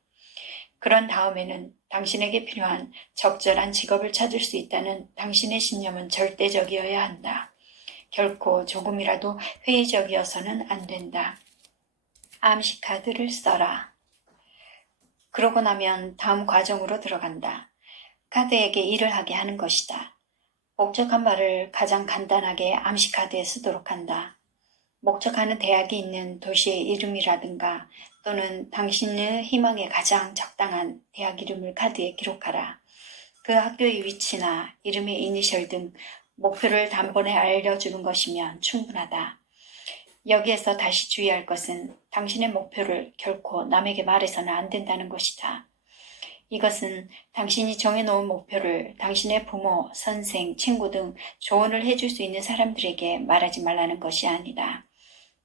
그런 다음에는 당신에게 필요한 적절한 직업을 찾을 수 있다는 당신의 신념은 절대적이어야 한다. 결코 조금이라도 회의적이어서는 안 된다. 암시 카드를 써라. 그러고 나면 다음 과정으로 들어간다. 카드에게 일을 하게 하는 것이다. 목적한 말을 가장 간단하게 암시 카드에 쓰도록 한다. 목적하는 대학이 있는 도시의 이름이라든가 또는 당신의 희망에 가장 적당한 대학 이름을 카드에 기록하라. 그 학교의 위치나 이름의 이니셜 등 목표를 단번에 알려주는 것이면 충분하다. 여기에서 다시 주의할 것은 당신의 목표를 결코 남에게 말해서는 안 된다는 것이다. 이것은 당신이 정해놓은 목표를 당신의 부모, 선생, 친구 등 조언을 해줄 수 있는 사람들에게 말하지 말라는 것이 아니다.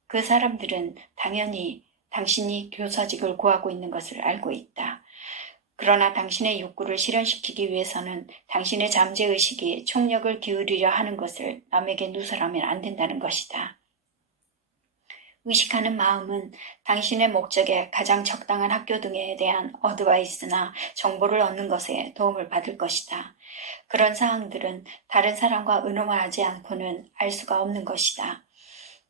그 사람들은 당연히 당신이 교사직을 구하고 있는 것을 알고 있다. 그러나 당신의 욕구를 실현시키기 위해서는 당신의 잠재의식이 총력을 기울이려 하는 것을 남에게 누설하면 안 된다는 것이다. 의식하는 마음은 당신의 목적에 가장 적당한 학교 등에 대한 어드바이스나 정보를 얻는 것에 도움을 받을 것이다. 그런 사항들은 다른 사람과 의논하지 않고는 알 수가 없는 것이다.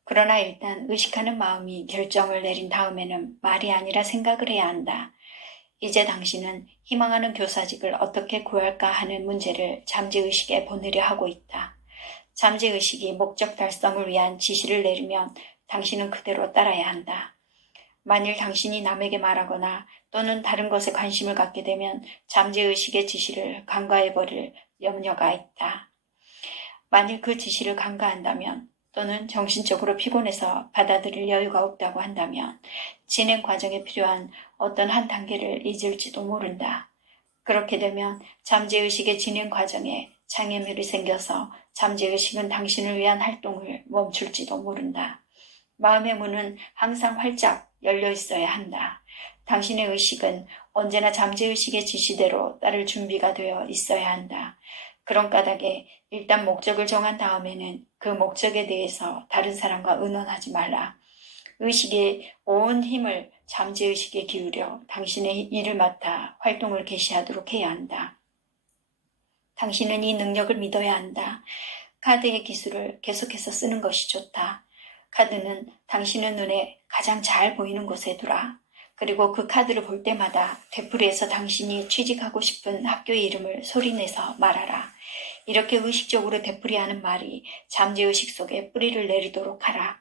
그러나 일단 의식하는 마음이 결정을 내린 다음에는 말이 아니라 생각을 해야 한다. 이제 당신은 희망하는 교사직을 어떻게 구할까 하는 문제를 잠재의식에 보내려 하고 있다. 잠재의식이 목적 달성을 위한 지시를 내리면 당신은 그대로 따라야 한다. 만일 당신이 남에게 말하거나 또는 다른 것에 관심을 갖게 되면 잠재의식의 지시를 간과해버릴 염려가 있다. 만일 그 지시를 간과한다면 또는 정신적으로 피곤해서 받아들일 여유가 없다고 한다면 진행 과정에 필요한 어떤 한 단계를 잊을지도 모른다. 그렇게 되면 잠재의식의 진행 과정에 장애물이 생겨서 잠재의식은 당신을 위한 활동을 멈출지도 모른다. 마음의 문은 항상 활짝 열려 있어야 한다. 당신의 의식은 언제나 잠재의식의 지시대로 따를 준비가 되어 있어야 한다. 그런 까닭에 일단 목적을 정한 다음에는 그 목적에 대해서 다른 사람과 의논하지 말라. 의식의 온 힘을 잠재의식에 기울여 당신의 일을 맡아 활동을 개시하도록 해야 한다. 당신은 이 능력을 믿어야 한다. 카드의 기술을 계속해서 쓰는 것이 좋다. 카드는 당신의 눈에 가장 잘 보이는 곳에 두라. 그리고 그 카드를 볼 때마다 되풀이해서 당신이 취직하고 싶은 학교의 이름을 소리내서 말하라. 이렇게 의식적으로 되풀이하는 말이 잠재의식 속에 뿌리를 내리도록 하라.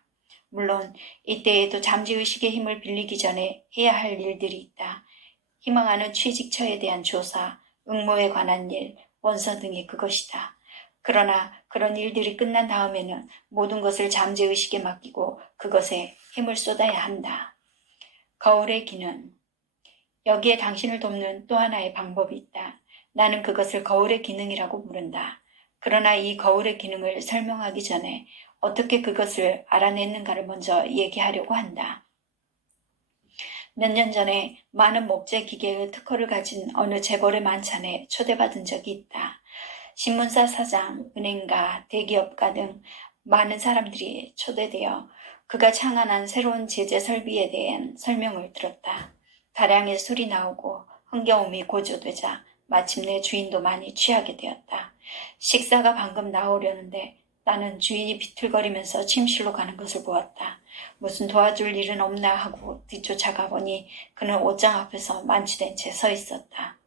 물론 이때에도 잠재의식의 힘을 빌리기 전에 해야 할 일들이 있다. 희망하는 취직처에 대한 조사, 응모에 관한 일, 원서 등이 그것이다. 그러나 그런 일들이 끝난 다음에는 모든 것을 잠재의식에 맡기고 그것에 힘을 쏟아야 한다. 거울의 기능. 여기에 당신을 돕는 또 하나의 방법이 있다. 나는 그것을 거울의 기능이라고 부른다. 그러나 이 거울의 기능을 설명하기 전에 어떻게 그것을 알아냈는가를 먼저 얘기하려고 한다. 몇 년 전에 많은 목재 기계의 특허를 가진 어느 재벌의 만찬에 초대받은 적이 있다. 신문사 사장, 은행가, 대기업가 등 많은 사람들이 초대되어 그가 창안한 새로운 제재 설비에 대한 설명을 들었다. 다량의 술이 나오고 흥겨움이 고조되자 마침내 주인도 많이 취하게 되었다. 식사가 방금 나오려는데 나는 주인이 비틀거리면서 침실로 가는 것을 보았다. 무슨 도와줄 일은 없나 하고 뒤쫓아가 보니 그는 옷장 앞에서 만취된 채 서 있었다.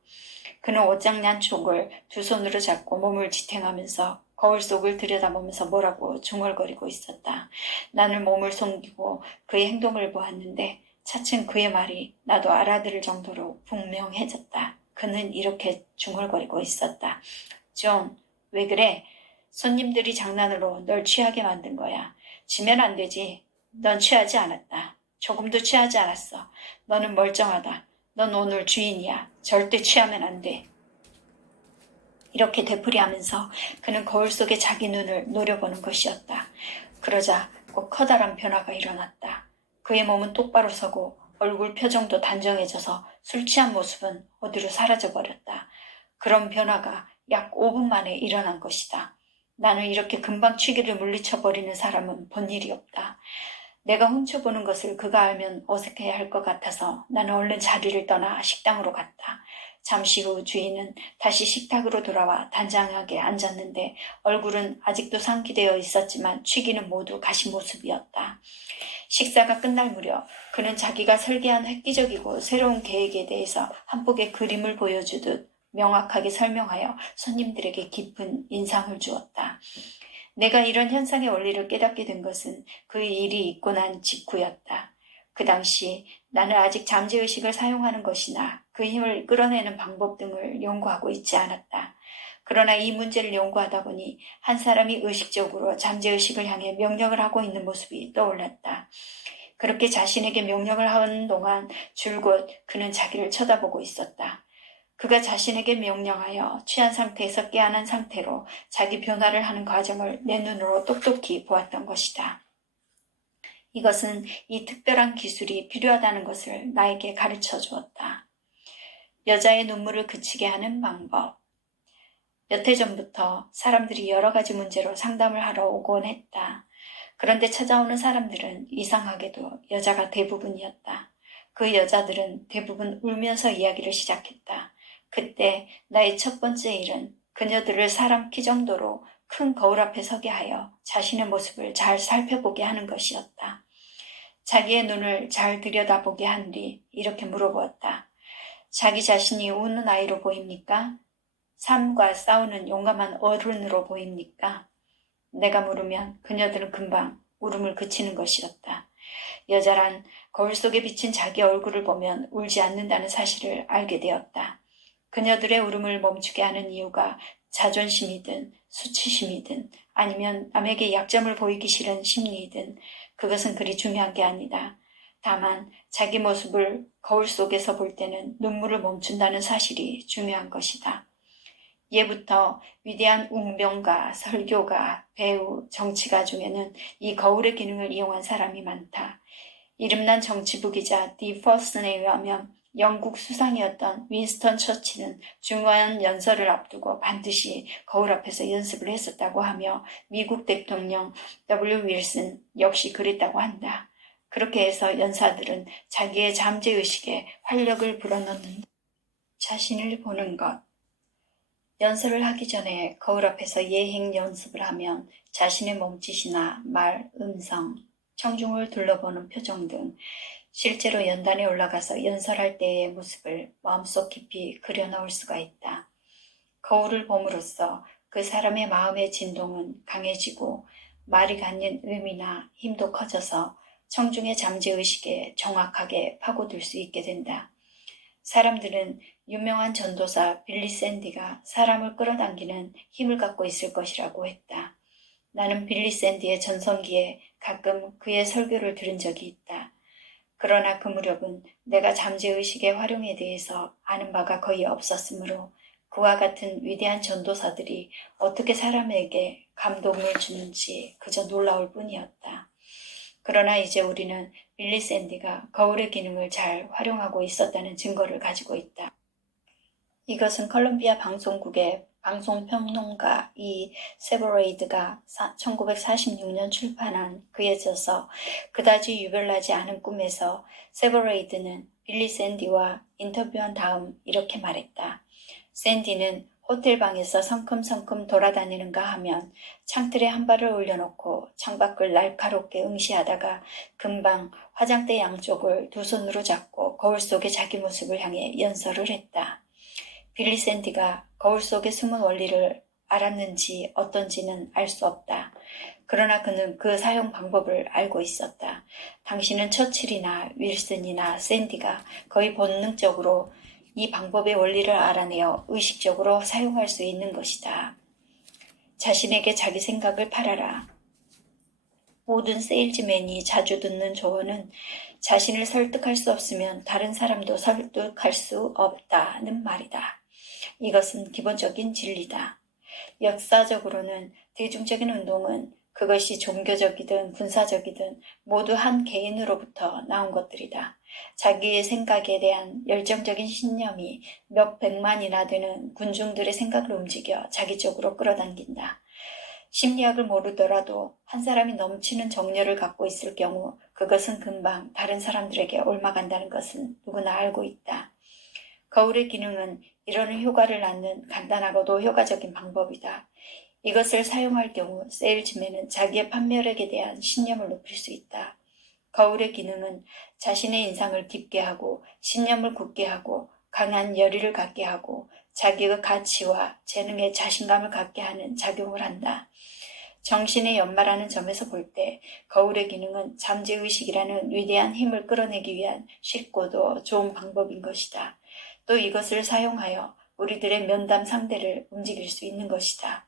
그는 옷장 양쪽을 두 손으로 잡고 몸을 지탱하면서 거울 속을 들여다보면서 뭐라고 중얼거리고 있었다. 나는 몸을 숨기고 그의 행동을 보았는데 차츰 그의 말이 나도 알아들을 정도로 분명해졌다. 그는 이렇게 중얼거리고 있었다. 존, 왜 그래? 손님들이 장난으로 널 취하게 만든 거야. 지면 안 되지. 넌 취하지 않았다. 조금도 취하지 않았어. 너는 멀쩡하다. 넌 오늘 주인이야. 절대 취하면 안 돼. 이렇게 되풀이하면서 그는 거울 속에 자기 눈을 노려보는 것이었다. 그러자 꼭 커다란 변화가 일어났다. 그의 몸은 똑바로 서고 얼굴 표정도 단정해져서 술 취한 모습은 어디로 사라져버렸다. 그런 변화가 약 5분 만에 일어난 것이다. 나는 이렇게 금방 취기를 물리쳐버리는 사람은 본 일이 없다. 내가 훔쳐보는 것을 그가 알면 어색해야 할 것 같아서 나는 얼른 자리를 떠나 식당으로 갔다. 잠시 후 주인은 다시 식탁으로 돌아와 단장하게 앉았는데 얼굴은 아직도 상기되어 있었지만 취기는 모두 가신 모습이었다. 식사가 끝날 무렵 그는 자기가 설계한 획기적이고 새로운 계획에 대해서 한 폭의 그림을 보여주듯 명확하게 설명하여 손님들에게 깊은 인상을 주었다. 내가 이런 현상의 원리를 깨닫게 된 것은 그 일이 있고 난 직후였다. 그 당시 나는 아직 잠재의식을 사용하는 것이나 그 힘을 끌어내는 방법 등을 연구하고 있지 않았다. 그러나 이 문제를 연구하다 보니 한 사람이 의식적으로 잠재의식을 향해 명령을 하고 있는 모습이 떠올랐다. 그렇게 자신에게 명령을 하는 동안 줄곧 그는 자기를 쳐다보고 있었다. 그가 자신에게 명령하여 취한 상태에서 깨어난 상태로 자기 변화를 하는 과정을 내 눈으로 똑똑히 보았던 것이다. 이것은 이 특별한 기술이 필요하다는 것을 나에게 가르쳐 주었다. 여자의 눈물을 그치게 하는 방법. 몇 해 전부터 사람들이 여러 가지 문제로 상담을 하러 오곤 했다. 그런데 찾아오는 사람들은 이상하게도 여자가 대부분이었다. 그 여자들은 대부분 울면서 이야기를 시작했다. 그때 나의 첫 번째 일은 그녀들을 사람 키 정도로 큰 거울 앞에 서게 하여 자신의 모습을 잘 살펴보게 하는 것이었다. 자기의 눈을 잘 들여다보게 한 뒤 이렇게 물어보았다. 자기 자신이 우는 아이로 보입니까? 삶과 싸우는 용감한 어른으로 보입니까? 내가 물으면 그녀들은 금방 울음을 그치는 것이었다. 여자란 거울 속에 비친 자기 얼굴을 보면 울지 않는다는 사실을 알게 되었다. 그녀들의 울음을 멈추게 하는 이유가 자존심이든 수치심이든 아니면 남에게 약점을 보이기 싫은 심리이든 그것은 그리 중요한 게 아니다. 다만 자기 모습을 거울 속에서 볼 때는 눈물을 멈춘다는 사실이 중요한 것이다. 예부터 위대한 웅변가, 설교가, 배우, 정치가 중에는 이 거울의 기능을 이용한 사람이 많다. 이름난 정치부기자 디 퍼슨에 의하면 영국 수상이었던 윈스턴 처칠은 중요한 연설을 앞두고 반드시 거울 앞에서 연습을 했었다고 하며 미국 대통령 W. 윌슨 역시 그랬다고 한다. 그렇게 해서 연사들은 자기의 잠재의식에 활력을 불어넣는 자신을 보는 것. 연설을 하기 전에 거울 앞에서 예행 연습을 하면 자신의 몸짓이나 말, 음성, 청중을 둘러보는 표정 등 실제로 연단에 올라가서 연설할 때의 모습을 마음속 깊이 그려넣을 수가 있다. 거울을 봄으로써 그 사람의 마음의 진동은 강해지고 말이 갖는 의미나 힘도 커져서 청중의 잠재의식에 정확하게 파고들 수 있게 된다. 사람들은 유명한 전도사 빌리 샌디가 사람을 끌어당기는 힘을 갖고 있을 것이라고 했다. 나는 빌리 샌디의 전성기에 가끔 그의 설교를 들은 적이 있다. 그러나 그 무렵은 내가 잠재의식의 활용에 대해서 아는 바가 거의 없었으므로 그와 같은 위대한 전도사들이 어떻게 사람에게 감동을 주는지 그저 놀라울 뿐이었다. 그러나 이제 우리는 빌리 샌디가 거울의 기능을 잘 활용하고 있었다는 증거를 가지고 있다. 이것은 컬럼비아 방송국의 방송평론가 이 세버레이드가 1946년 출판한 그에 져서 그다지 유별나지 않은 꿈에서 세버레이드는 빌리 샌디와 인터뷰한 다음 이렇게 말했다. 샌디는 호텔방에서 성큼성큼 돌아다니는가 하면 창틀에 한 발을 올려놓고 창밖을 날카롭게 응시하다가 금방 화장대 양쪽을 두 손으로 잡고 거울 속의 자기 모습을 향해 연설을 했다. 빌리 샌디가 거울 속에 숨은 원리를 알았는지 어떤지는 알 수 없다. 그러나 그는 그 사용 방법을 알고 있었다. 당신은 처칠이나 윌슨이나 샌디가 거의 본능적으로 이 방법의 원리를 알아내어 의식적으로 사용할 수 있는 것이다. 자신에게 자기 생각을 팔아라. 모든 세일즈맨이 자주 듣는 조언은 자신을 설득할 수 없으면 다른 사람도 설득할 수 없다는 말이다. 이것은 기본적인 진리다. 역사적으로는 대중적인 운동은 그것이 종교적이든 군사적이든 모두 한 개인으로부터 나온 것들이다. 자기의 생각에 대한 열정적인 신념이 몇 백만이나 되는 군중들의 생각을 움직여 자기 쪽으로 끌어당긴다. 심리학을 모르더라도 한 사람이 넘치는 정열을 갖고 있을 경우 그것은 금방 다른 사람들에게 옮아간다는 것은 누구나 알고 있다. 거울의 기능은 이런 효과를 낳는 간단하고도 효과적인 방법이다. 이것을 사용할 경우 세일즈맨은 자기의 판매력에 대한 신념을 높일 수 있다. 거울의 기능은 자신의 인상을 깊게 하고 신념을 굳게 하고 강한 열의를 갖게 하고 자기의 가치와 재능에 자신감을 갖게 하는 작용을 한다. 정신의 연마라는 점에서 볼 때 거울의 기능은 잠재의식이라는 위대한 힘을 끌어내기 위한 쉽고도 좋은 방법인 것이다. 또 이것을 사용하여 우리들의 면담 상대를 움직일 수 있는 것이다.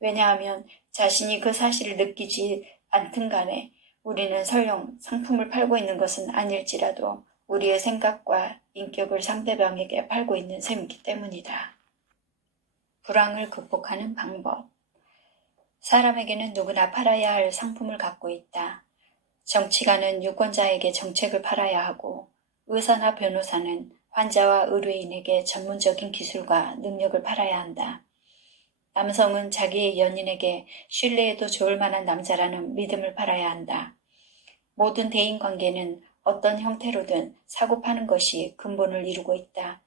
왜냐하면 자신이 그 사실을 느끼지 않든 간에 우리는 설령 상품을 팔고 있는 것은 아닐지라도 우리의 생각과 인격을 상대방에게 팔고 있는 셈이기 때문이다. 불황을 극복하는 방법. 사람에게는 누구나 팔아야 할 상품을 갖고 있다. 정치가는 유권자에게 정책을 팔아야 하고 의사나 변호사는 환자와 의료인에게 전문적인 기술과 능력을 팔아야 한다. 남성은 자기의 연인에게 신뢰해도 좋을 만한 남자라는 믿음을 팔아야 한다. 모든 대인관계는 어떤 형태로든 사고 파는 것이 근본을 이루고 있다.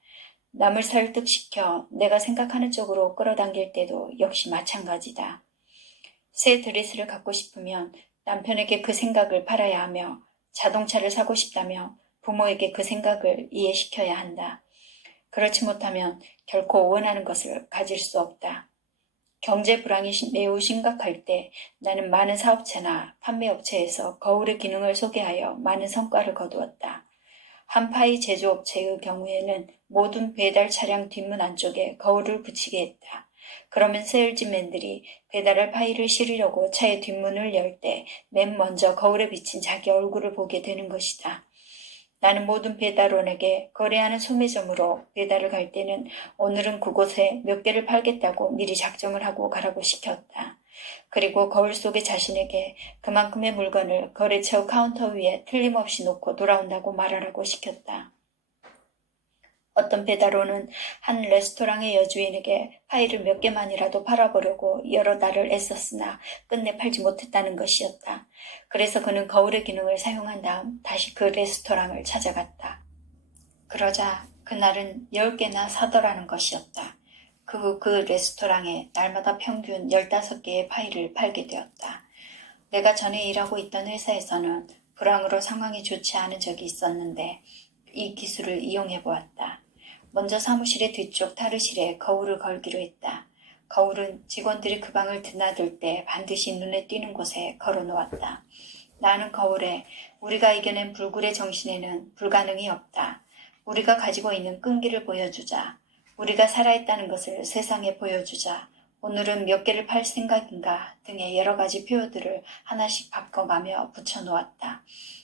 남을 설득시켜 내가 생각하는 쪽으로 끌어당길 때도 역시 마찬가지다. 새 드레스를 갖고 싶으면 남편에게 그 생각을 팔아야 하며 자동차를 사고 싶다며 부모에게 그 생각을 이해시켜야 한다. 그렇지 못하면 결코 원하는 것을 가질 수 없다. 경제 불황이 매우 심각할 때 나는 많은 사업체나 판매업체에서 거울의 기능을 소개하여 많은 성과를 거두었다. 한 파이 제조업체의 경우에는 모든 배달 차량 뒷문 안쪽에 거울을 붙이게 했다. 그러면 세일즈맨들이 배달할 파이를 실으려고 차의 뒷문을 열 때 맨 먼저 거울에 비친 자기 얼굴을 보게 되는 것이다. 나는 모든 배달원에게 거래하는 소매점으로 배달을 갈 때는 오늘은 그곳에 몇 개를 팔겠다고 미리 작정을 하고 가라고 시켰다. 그리고 거울 속의 자신에게 그만큼의 물건을 거래처 카운터 위에 틀림없이 놓고 돌아온다고 말하라고 시켰다. 어떤 배달원은 한 레스토랑의 여주인에게 파이를 몇 개만이라도 팔아보려고 여러 달을 애썼으나 끝내 팔지 못했다는 것이었다. 그래서 그는 거울의 기능을 사용한 다음 다시 그 레스토랑을 찾아갔다. 그러자 그날은 10개나 사더라는 것이었다. 그 레스토랑에 날마다 평균 15개의 파이를 팔게 되었다. 내가 전에 일하고 있던 회사에서는 불황으로 상황이 좋지 않은 적이 있었는데 이 기술을 이용해 보았다. 먼저 사무실의 뒤쪽 타르실에 거울을 걸기로 했다. 거울은 직원들이 그 방을 드나들 때 반드시 눈에 띄는 곳에 걸어놓았다. 나는 거울에 우리가 이겨낸 불굴의 정신에는 불가능이 없다. 우리가 가지고 있는 끈기를 보여주자. 우리가 살아있다는 것을 세상에 보여주자. 오늘은 몇 개를 팔 생각인가 등의 여러 가지 표어들을 하나씩 바꿔가며 붙여놓았다.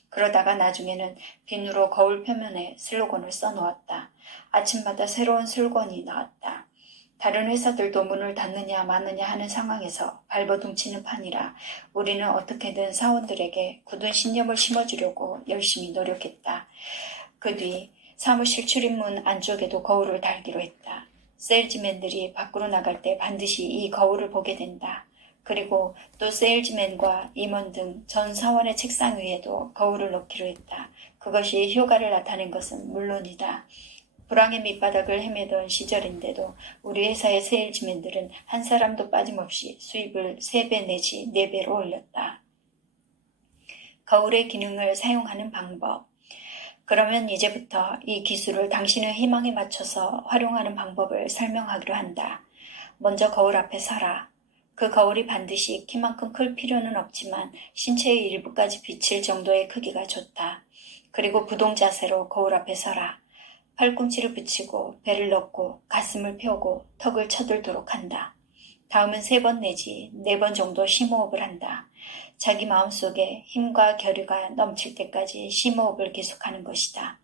그러다가 나중에는 비누로 거울 표면에 슬로건을 써놓았다. 아침마다 새로운 슬로건이 나왔다. 다른 회사들도 문을 닫느냐 마느냐 하는 상황에서 발버둥치는 판이라 우리는 어떻게든 사원들에게 굳은 신념을 심어주려고 열심히 노력했다. 그 뒤 사무실 출입문 안쪽에도 거울을 달기로 했다. 세일즈맨들이 밖으로 나갈 때 반드시 이 거울을 보게 된다. 그리고 또 세일즈맨과 임원 등 전 사원의 책상 위에도 거울을 놓기로 했다. 그것이 효과를 나타낸 것은 물론이다. 불황의 밑바닥을 헤매던 시절인데도 우리 회사의 세일즈맨들은 한 사람도 빠짐없이 수입을 3배 내지 4배로 올렸다. 거울의 기능을 사용하는 방법. 그러면 이제부터 이 기술을 당신의 희망에 맞춰서 활용하는 방법을 설명하기로 한다. 먼저 거울 앞에 서라. 그 거울이 반드시 키만큼 클 필요는 없지만 신체의 일부까지 비칠 정도의 크기가 좋다. 그리고 부동 자세로 거울 앞에 서라. 팔꿈치를 붙이고 배를 넣고 가슴을 펴고 턱을 쳐들도록 한다. 다음은 3번 내지 4번 정도 심호흡을 한다. 자기 마음속에 힘과 결의가 넘칠 때까지 심호흡을 계속하는 것이다.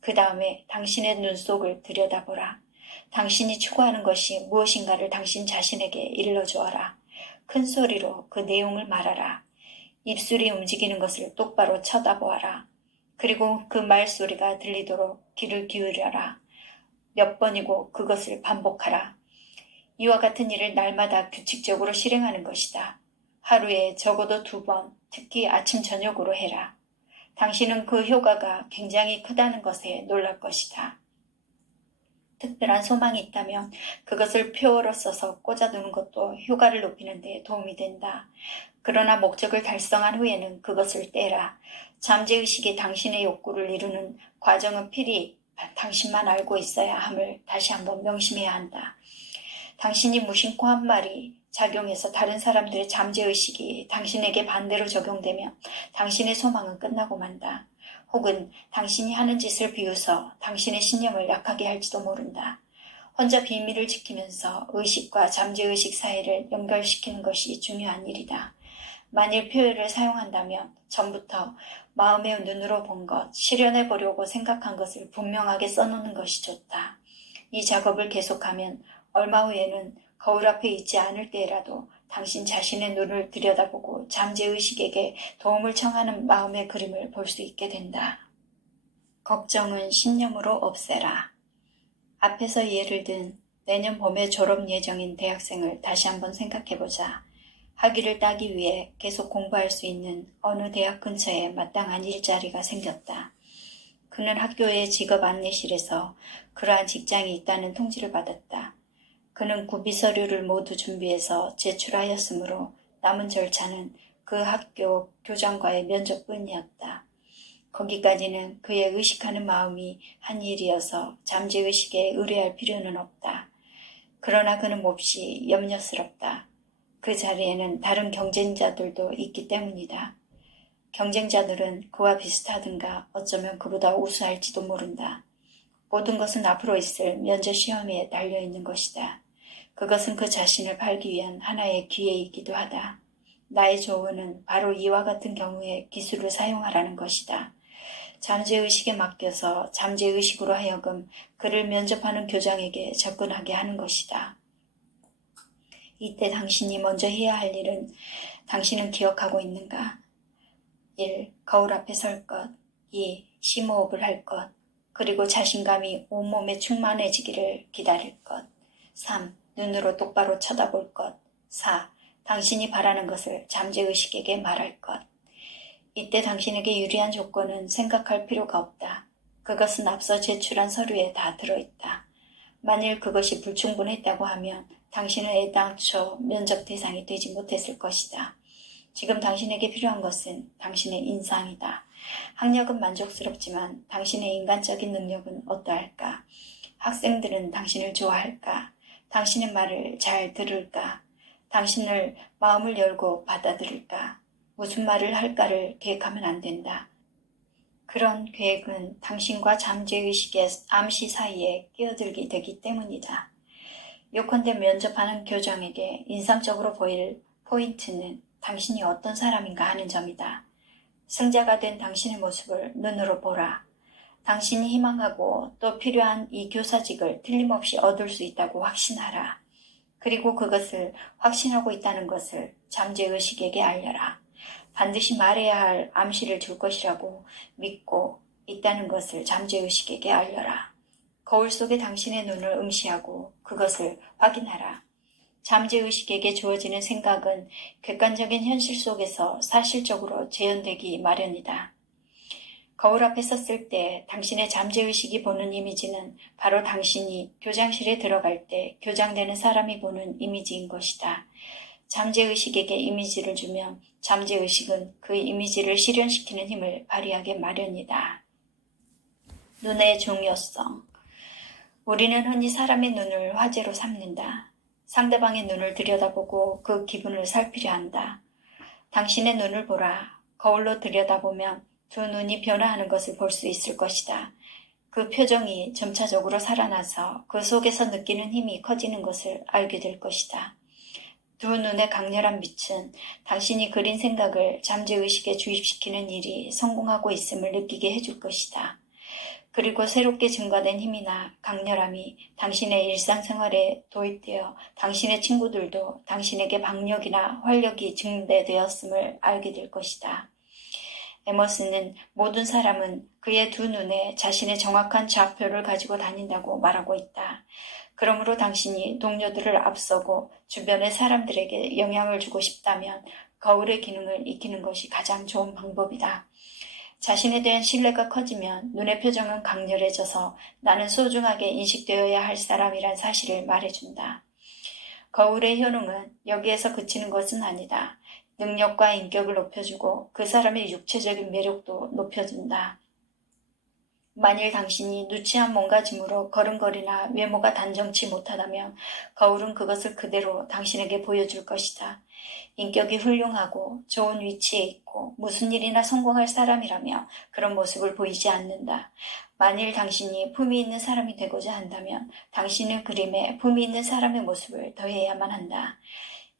그 다음에 당신의 눈 속을 들여다보라. 당신이 추구하는 것이 무엇인가를 당신 자신에게 일러주어라. 큰 소리로 그 내용을 말하라. 입술이 움직이는 것을 똑바로 쳐다보아라. 그리고 그 말소리가 들리도록 귀를 기울여라. 몇 번이고 그것을 반복하라. 이와 같은 일을 날마다 규칙적으로 실행하는 것이다. 하루에 적어도 2번, 특히 아침 저녁으로 해라. 당신은 그 효과가 굉장히 크다는 것에 놀랄 것이다. 특별한 소망이 있다면 그것을 표어로 써서 꽂아두는 것도 효과를 높이는 데 도움이 된다. 그러나 목적을 달성한 후에는 그것을 떼라. 잠재의식이 당신의 욕구를 이루는 과정은 필히 당신만 알고 있어야 함을 다시 한번 명심해야 한다. 당신이 무심코 한 말이 작용해서 다른 사람들의 잠재의식이 당신에게 반대로 적용되면 당신의 소망은 끝나고 만다. 혹은 당신이 하는 짓을 비웃어 당신의 신념을 약하게 할지도 모른다. 혼자 비밀을 지키면서 의식과 잠재의식 사이를 연결시키는 것이 중요한 일이다. 만일 표현을 사용한다면 전부터 마음의 눈으로 본 것, 실현해 보려고 생각한 것을 분명하게 써놓는 것이 좋다. 이 작업을 계속하면 얼마 후에는 거울 앞에 있지 않을 때라도 당신 자신의 눈을 들여다보고 잠재의식에게 도움을 청하는 마음의 그림을 볼 수 있게 된다. 걱정은 신념으로 없애라. 앞에서 예를 든 내년 봄에 졸업 예정인 대학생을 다시 한번 생각해보자. 학위를 따기 위해 계속 공부할 수 있는 어느 대학 근처에 마땅한 일자리가 생겼다. 그는 학교의 직업 안내실에서 그러한 직장이 있다는 통지를 받았다. 그는 구비 서류를 모두 준비해서 제출하였으므로 남은 절차는 그 학교 교장과의 면접뿐이었다. 거기까지는 그의 의식하는 마음이 한 일이어서 잠재의식에 의뢰할 필요는 없다. 그러나 그는 몹시 염려스럽다. 그 자리에는 다른 경쟁자들도 있기 때문이다. 경쟁자들은 그와 비슷하든가 어쩌면 그보다 우수할지도 모른다. 모든 것은 앞으로 있을 면접 시험에 달려있는 것이다. 그것은 그 자신을 팔기 위한 하나의 기회이기도 하다. 나의 조언은 바로 이와 같은 경우에 기술을 사용하라는 것이다. 잠재의식에 맡겨서 잠재의식으로 하여금 그를 면접하는 교장에게 접근하게 하는 것이다. 이때 당신이 먼저 해야 할 일은 당신은 기억하고 있는가? 1. 거울 앞에 설 것. 2. 심호흡을 할 것. 그리고 자신감이 온몸에 충만해지기를 기다릴 것. 3. 눈으로 똑바로 쳐다볼 것. 4. 당신이 바라는 것을 잠재의식에게 말할 것. 이때 당신에게 유리한 조건은 생각할 필요가 없다. 그것은 앞서 제출한 서류에 다 들어있다. 만일 그것이 불충분했다고 하면 당신은 애당초 면접 대상이 되지 못했을 것이다. 지금 당신에게 필요한 것은 당신의 인상이다. 학력은 만족스럽지만 당신의 인간적인 능력은 어떠할까? 학생들은 당신을 좋아할까? 당신의 말을 잘 들을까? 당신을 마음을 열고 받아들일까? 무슨 말을 할까를 계획하면 안 된다. 그런 계획은 당신과 잠재의식의 암시 사이에 끼어들게 되기 때문이다. 요컨대 면접하는 교장에게 인상적으로 보일 포인트는 당신이 어떤 사람인가 하는 점이다. 승자가 된 당신의 모습을 눈으로 보라. 당신이 희망하고 또 필요한 이 교사직을 틀림없이 얻을 수 있다고 확신하라. 그리고 그것을 확신하고 있다는 것을 잠재의식에게 알려라. 반드시 말해야 할 암시를 줄 것이라고 믿고 있다는 것을 잠재의식에게 알려라. 거울 속에 당신의 눈을 응시하고 그것을 확인하라. 잠재의식에게 주어지는 생각은 객관적인 현실 속에서 사실적으로 재현되기 마련이다. 거울 앞에 섰을 때 당신의 잠재의식이 보는 이미지는 바로 당신이 교장실에 들어갈 때 교장되는 사람이 보는 이미지인 것이다. 잠재의식에게 이미지를 주면 잠재의식은 그 이미지를 실현시키는 힘을 발휘하게 마련이다. 눈의 중요성. 우리는 흔히 사람의 눈을 화제로 삼는다. 상대방의 눈을 들여다보고 그 기분을 살피려 한다. 당신의 눈을 보라. 거울로 들여다보면 두 눈이 변화하는 것을 볼 수 있을 것이다. 그 표정이 점차적으로 살아나서 그 속에서 느끼는 힘이 커지는 것을 알게 될 것이다. 두 눈의 강렬한 빛은 당신이 그린 생각을 잠재의식에 주입시키는 일이 성공하고 있음을 느끼게 해줄 것이다. 그리고 새롭게 증가된 힘이나 강렬함이 당신의 일상생활에 도입되어 당신의 친구들도 당신에게 박력이나 활력이 증대되었음을 알게 될 것이다. 에머슨은 모든 사람은 그의 두 눈에 자신의 정확한 좌표를 가지고 다닌다고 말하고 있다. 그러므로 당신이 동료들을 앞서고 주변의 사람들에게 영향을 주고 싶다면 거울의 기능을 익히는 것이 가장 좋은 방법이다. 자신에 대한 신뢰가 커지면 눈의 표정은 강렬해져서 나는 소중하게 인식되어야 할 사람이란 사실을 말해준다. 거울의 효능은 여기에서 그치는 것은 아니다. 능력과 인격을 높여주고 그 사람의 육체적인 매력도 높여준다. 만일 당신이 누추한 몸가짐으로 걸음걸이나 외모가 단정치 못하다면 거울은 그것을 그대로 당신에게 보여줄 것이다. 인격이 훌륭하고 좋은 위치에 있고 무슨 일이나 성공할 사람이라며 그런 모습을 보이지 않는다. 만일 당신이 품위 있는 사람이 되고자 한다면 당신의 그림에 품위 있는 사람의 모습을 더해야만 한다.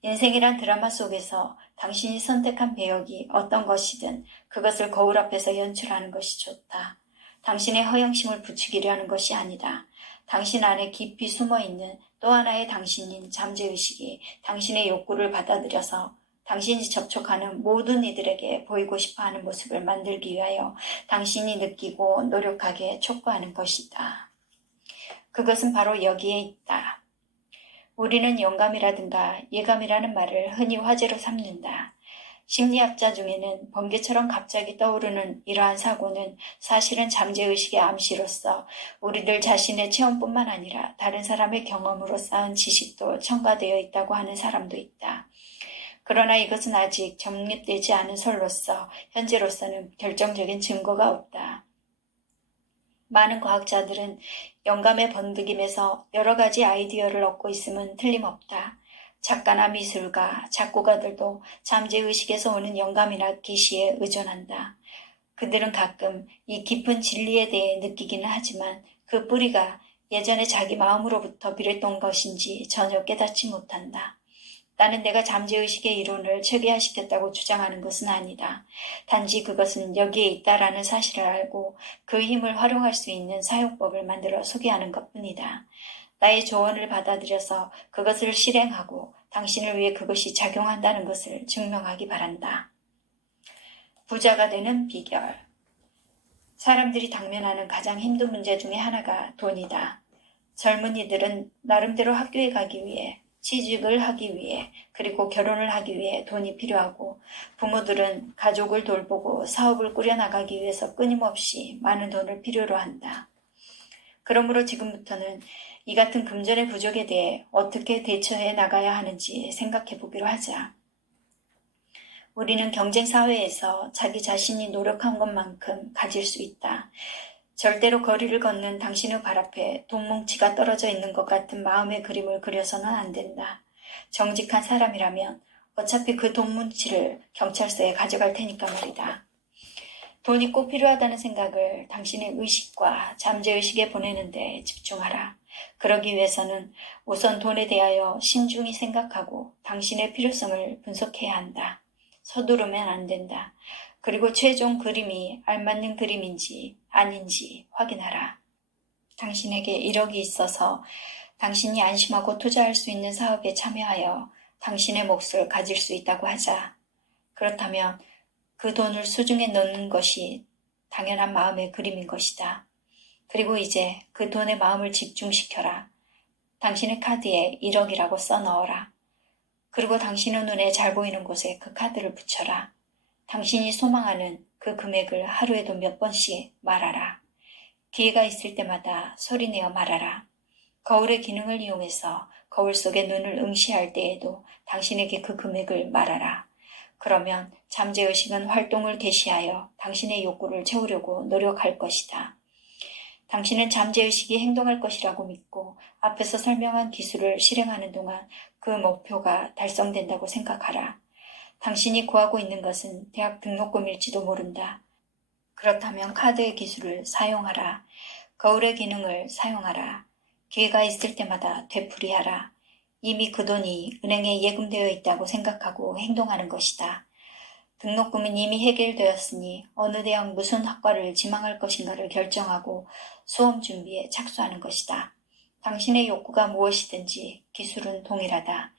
인생이란 드라마 속에서 당신이 선택한 배역이 어떤 것이든 그것을 거울 앞에서 연출하는 것이 좋다. 당신의 허영심을 부추기려 하는 것이 아니다. 당신 안에 깊이 숨어있는 또 하나의 당신인 잠재의식이 당신의 욕구를 받아들여서 당신이 접촉하는 모든 이들에게 보이고 싶어하는 모습을 만들기 위하여 당신이 느끼고 노력하게 촉구하는 것이다. 그것은 바로 여기에 있다. 우리는 영감이라든가 예감이라는 말을 흔히 화제로 삼는다. 심리학자 중에는 번개처럼 갑자기 떠오르는 이러한 사고는 사실은 잠재의식의 암시로서 우리들 자신의 체험뿐만 아니라 다른 사람의 경험으로 쌓은 지식도 첨가되어 있다고 하는 사람도 있다. 그러나 이것은 아직 정립되지 않은 설로서 현재로서는 결정적인 증거가 없다. 많은 과학자들은 영감의 번득임에서 여러 가지 아이디어를 얻고 있음은 틀림없다. 작가나 미술가, 작곡가들도 잠재의식에서 오는 영감이나 계시에 의존한다. 그들은 가끔 이 깊은 진리에 대해 느끼기는 하지만 그 뿌리가 예전에 자기 마음으로부터 비롯된 것인지 전혀 깨닫지 못한다. 나는 내가 잠재의식의 이론을 체계화시켰다고 주장하는 것은 아니다. 단지 그것은 여기에 있다라는 사실을 알고 그 힘을 활용할 수 있는 사용법을 만들어 소개하는 것뿐이다. 나의 조언을 받아들여서 그것을 실행하고 당신을 위해 그것이 작용한다는 것을 증명하기 바란다. 부자가 되는 비결. 사람들이 당면하는 가장 힘든 문제 중에 하나가 돈이다. 젊은이들은 나름대로 학교에 가기 위해, 취직을 하기 위해, 그리고 결혼을 하기 위해 돈이 필요하고, 부모들은 가족을 돌보고 사업을 꾸려나가기 위해서 끊임없이 많은 돈을 필요로 한다. 그러므로 지금부터는 이 같은 금전의 부족에 대해 어떻게 대처해 나가야 하는지 생각해 보기로 하자. 우리는 경쟁사회에서 자기 자신이 노력한 것만큼 가질 수 있다. 절대로 거리를 걷는 당신의 발 앞에 돈뭉치가 떨어져 있는 것 같은 마음의 그림을 그려서는 안 된다. 정직한 사람이라면 어차피 그 돈뭉치를 경찰서에 가져갈 테니까 말이다. 돈이 꼭 필요하다는 생각을 당신의 의식과 잠재의식에 보내는 데 집중하라. 그러기 위해서는 우선 돈에 대하여 신중히 생각하고 당신의 필요성을 분석해야 한다. 서두르면 안 된다. 그리고 최종 그림이 알맞는 그림인지 아닌지 확인하라. 당신에게 1억이 있어서 당신이 안심하고 투자할 수 있는 사업에 참여하여 당신의 몫을 가질 수 있다고 하자. 그렇다면 그 돈을 수중에 넣는 것이 당연한 마음의 그림인 것이다. 그리고 이제 그 돈에 마음을 집중시켜라. 당신의 카드에 1억이라고 써 넣어라. 그리고 당신의 눈에 잘 보이는 곳에 그 카드를 붙여라. 당신이 소망하는 그 금액을 하루에도 몇 번씩 말하라. 기회가 있을 때마다 소리내어 말하라. 거울의 기능을 이용해서 거울 속에 눈을 응시할 때에도 당신에게 그 금액을 말하라. 그러면 잠재의식은 활동을 개시하여 당신의 욕구를 채우려고 노력할 것이다. 당신은 잠재의식이 행동할 것이라고 믿고 앞에서 설명한 기술을 실행하는 동안 그 목표가 달성된다고 생각하라. 당신이 구하고 있는 것은 대학 등록금일지도 모른다. 그렇다면 카드의 기술을 사용하라. 거울의 기능을 사용하라. 기회가 있을 때마다 되풀이하라. 이미 그 돈이 은행에 예금되어 있다고 생각하고 행동하는 것이다. 등록금은 이미 해결되었으니 어느 대학 무슨 학과를 지망할 것인가를 결정하고 수험 준비에 착수하는 것이다. 당신의 욕구가 무엇이든지 기술은 동일하다.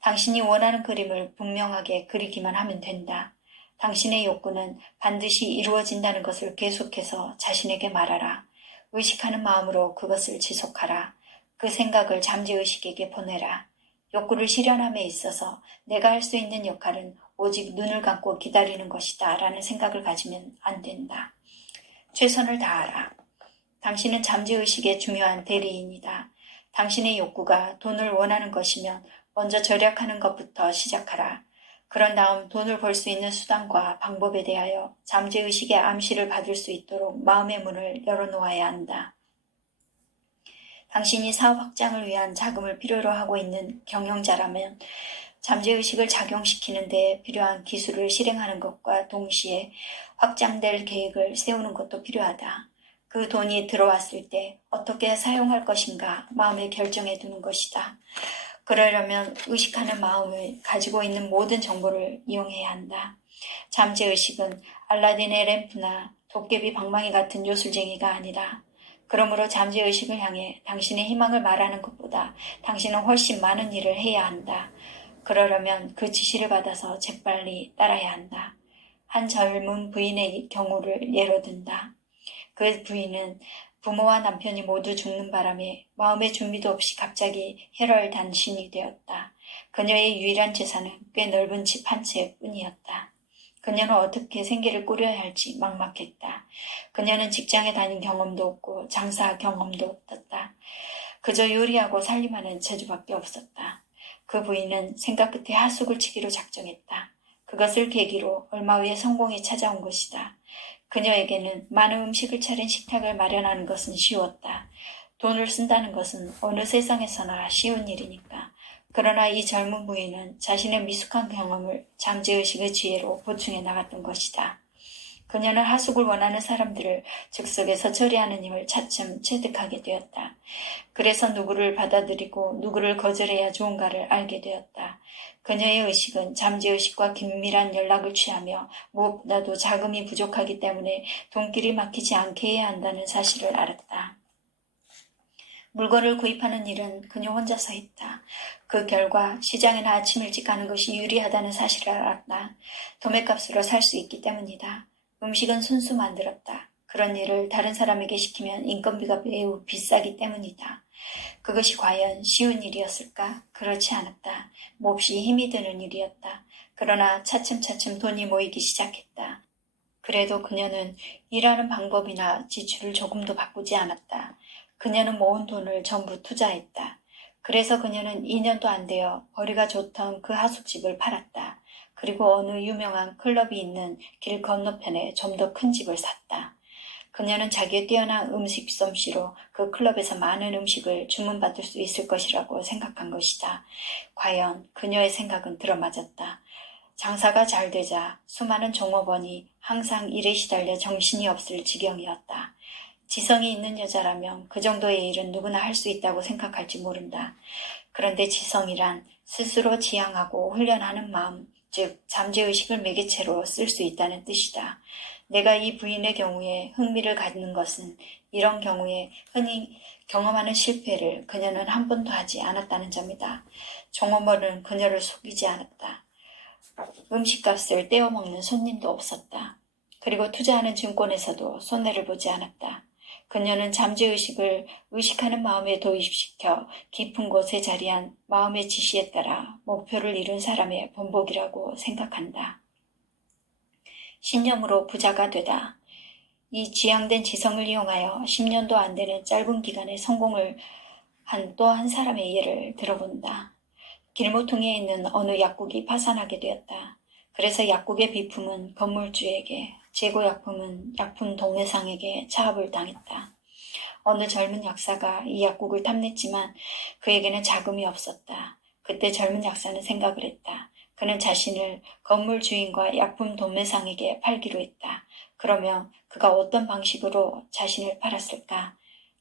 당신이 원하는 그림을 분명하게 그리기만 하면 된다. 당신의 욕구는 반드시 이루어진다는 것을 계속해서 자신에게 말하라. 의식하는 마음으로 그것을 지속하라. 그 생각을 잠재의식에게 보내라. 욕구를 실현함에 있어서 내가 할 수 있는 역할은 오직 눈을 감고 기다리는 것이다 라는 생각을 가지면 안 된다. 최선을 다하라. 당신은 잠재의식의 중요한 대리인이다. 당신의 욕구가 돈을 원하는 것이면 먼저 절약하는 것부터 시작하라. 그런 다음 돈을 벌 수 있는 수단과 방법에 대하여 잠재의식의 암시를 받을 수 있도록 마음의 문을 열어놓아야 한다. 당신이 사업 확장을 위한 자금을 필요로 하고 있는 경영자라면 잠재의식을 작용시키는 데 필요한 기술을 실행하는 것과 동시에 확장될 계획을 세우는 것도 필요하다. 그 돈이 들어왔을 때 어떻게 사용할 것인가 마음에 결정해 두는 것이다. 그러려면 의식하는 마음을 가지고 있는 모든 정보를 이용해야 한다. 잠재의식은 알라딘의 램프나 도깨비 방망이 같은 요술쟁이가 아니라, 그러므로 잠재의식을 향해 당신의 희망을 말하는 것보다 당신은 훨씬 많은 일을 해야 한다. 그러려면 그 지시를 받아서 재빨리 따라야 한다. 한 젊은 부인의 경우를 예로 든다. 그 부인은 부모와 남편이 모두 죽는 바람에 마음의 준비도 없이 갑자기 혈혈단신이 되었다. 그녀의 유일한 재산은 꽤 넓은 집 한 채 뿐이었다. 그녀는 어떻게 생계를 꾸려야 할지 막막했다. 그녀는 직장에 다닌 경험도 없고 장사 경험도 없었다. 그저 요리하고 살림하는 재주밖에 없었다. 그 부인은 생각 끝에 하숙을 치기로 작정했다. 그것을 계기로 얼마 후에 성공이 찾아온 것이다. 그녀에게는 많은 음식을 차린 식탁을 마련하는 것은 쉬웠다. 돈을 쓴다는 것은 어느 세상에서나 쉬운 일이니까. 그러나 이 젊은 부인은 자신의 미숙한 경험을 잠재의식의 지혜로 보충해 나갔던 것이다. 그녀는 하숙을 원하는 사람들을 즉석에서 처리하는 힘을 차츰 체득하게 되었다. 그래서 누구를 받아들이고 누구를 거절해야 좋은가를 알게 되었다. 그녀의 의식은 잠재의식과 긴밀한 연락을 취하며 무엇보다도 자금이 부족하기 때문에 돈길이 막히지 않게 해야 한다는 사실을 알았다. 물건을 구입하는 일은 그녀 혼자서 했다. 그 결과 시장에나 아침 일찍 가는 것이 유리하다는 사실을 알았다. 도매값으로 살 수 있기 때문이다. 음식은 손수 만들었다. 그런 일을 다른 사람에게 시키면 인건비가 매우 비싸기 때문이다. 그것이 과연 쉬운 일이었을까? 그렇지 않았다. 몹시 힘이 드는 일이었다. 그러나 차츰차츰 돈이 모이기 시작했다. 그래도 그녀는 일하는 방법이나 지출을 조금도 바꾸지 않았다. 그녀는 모은 돈을 전부 투자했다. 그래서 그녀는 2년도 안 되어 거리가 좋던 그 하숙집을 팔았다. 그리고 어느 유명한 클럽이 있는 길 건너편에 좀 더 큰 집을 샀다. 그녀는 자기의 뛰어난 음식 솜씨로 그 클럽에서 많은 음식을 주문받을 수 있을 것이라고 생각한 것이다. 과연 그녀의 생각은 들어맞았다. 장사가 잘 되자 수많은 종업원이 항상 일에 시달려 정신이 없을 지경이었다. 지성이 있는 여자라면 그 정도의 일은 누구나 할 수 있다고 생각할지 모른다. 그런데 지성이란 스스로 지향하고 훈련하는 마음, 즉 잠재의식을 매개체로 쓸 수 있다는 뜻이다. 내가 이 부인의 경우에 흥미를 갖는 것은 이런 경우에 흔히 경험하는 실패를 그녀는 한 번도 하지 않았다는 점이다. 종업원은 그녀를 속이지 않았다. 음식값을 떼어먹는 손님도 없었다. 그리고 투자하는 증권에서도 손해를 보지 않았다. 그녀는 잠재의식을 의식하는 마음에 도입시켜 깊은 곳에 자리한 마음의 지시에 따라 목표를 이룬 사람의 본보기라고 생각한다. 신념으로 부자가 되다. 이 지향된 지성을 이용하여 10년도 안 되는 짧은 기간에 성공을 한 또 한 사람의 예를 들어본다. 길모퉁이에 있는 어느 약국이 파산하게 되었다. 그래서 약국의 비품은 건물주에게, 재고약품은 약품 동매상에게 차압을 당했다. 어느 젊은 약사가 이 약국을 탐냈지만 그에게는 자금이 없었다. 그때 젊은 약사는 생각을 했다. 그는 자신을 건물 주인과 약품 도매상에게 팔기로 했다. 그러면 그가 어떤 방식으로 자신을 팔았을까?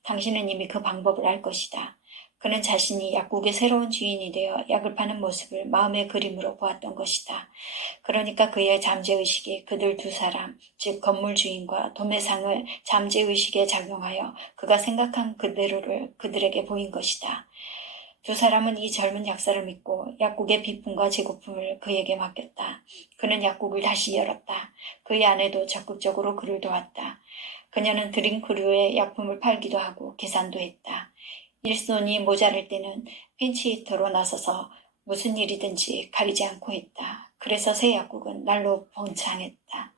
당신은 이미 그 방법을 알 것이다. 그는 자신이 약국의 새로운 주인이 되어 약을 파는 모습을 마음의 그림으로 보았던 것이다. 그러니까 그의 잠재의식이 그들 두 사람, 즉 건물 주인과 도매상을 잠재의식에 작용하여 그가 생각한 그대로를 그들에게 보인 것이다. 두 사람은 이 젊은 약사를 믿고 약국의 비품과 재고품을 그에게 맡겼다. 그는 약국을 다시 열었다. 그의 아내도 적극적으로 그를 도왔다. 그녀는 드링크류에 약품을 팔기도 하고 계산도 했다. 일손이 모자랄 때는 핀치히터로 나서서 무슨 일이든지 가리지 않고 했다. 그래서 새 약국은 날로 번창했다.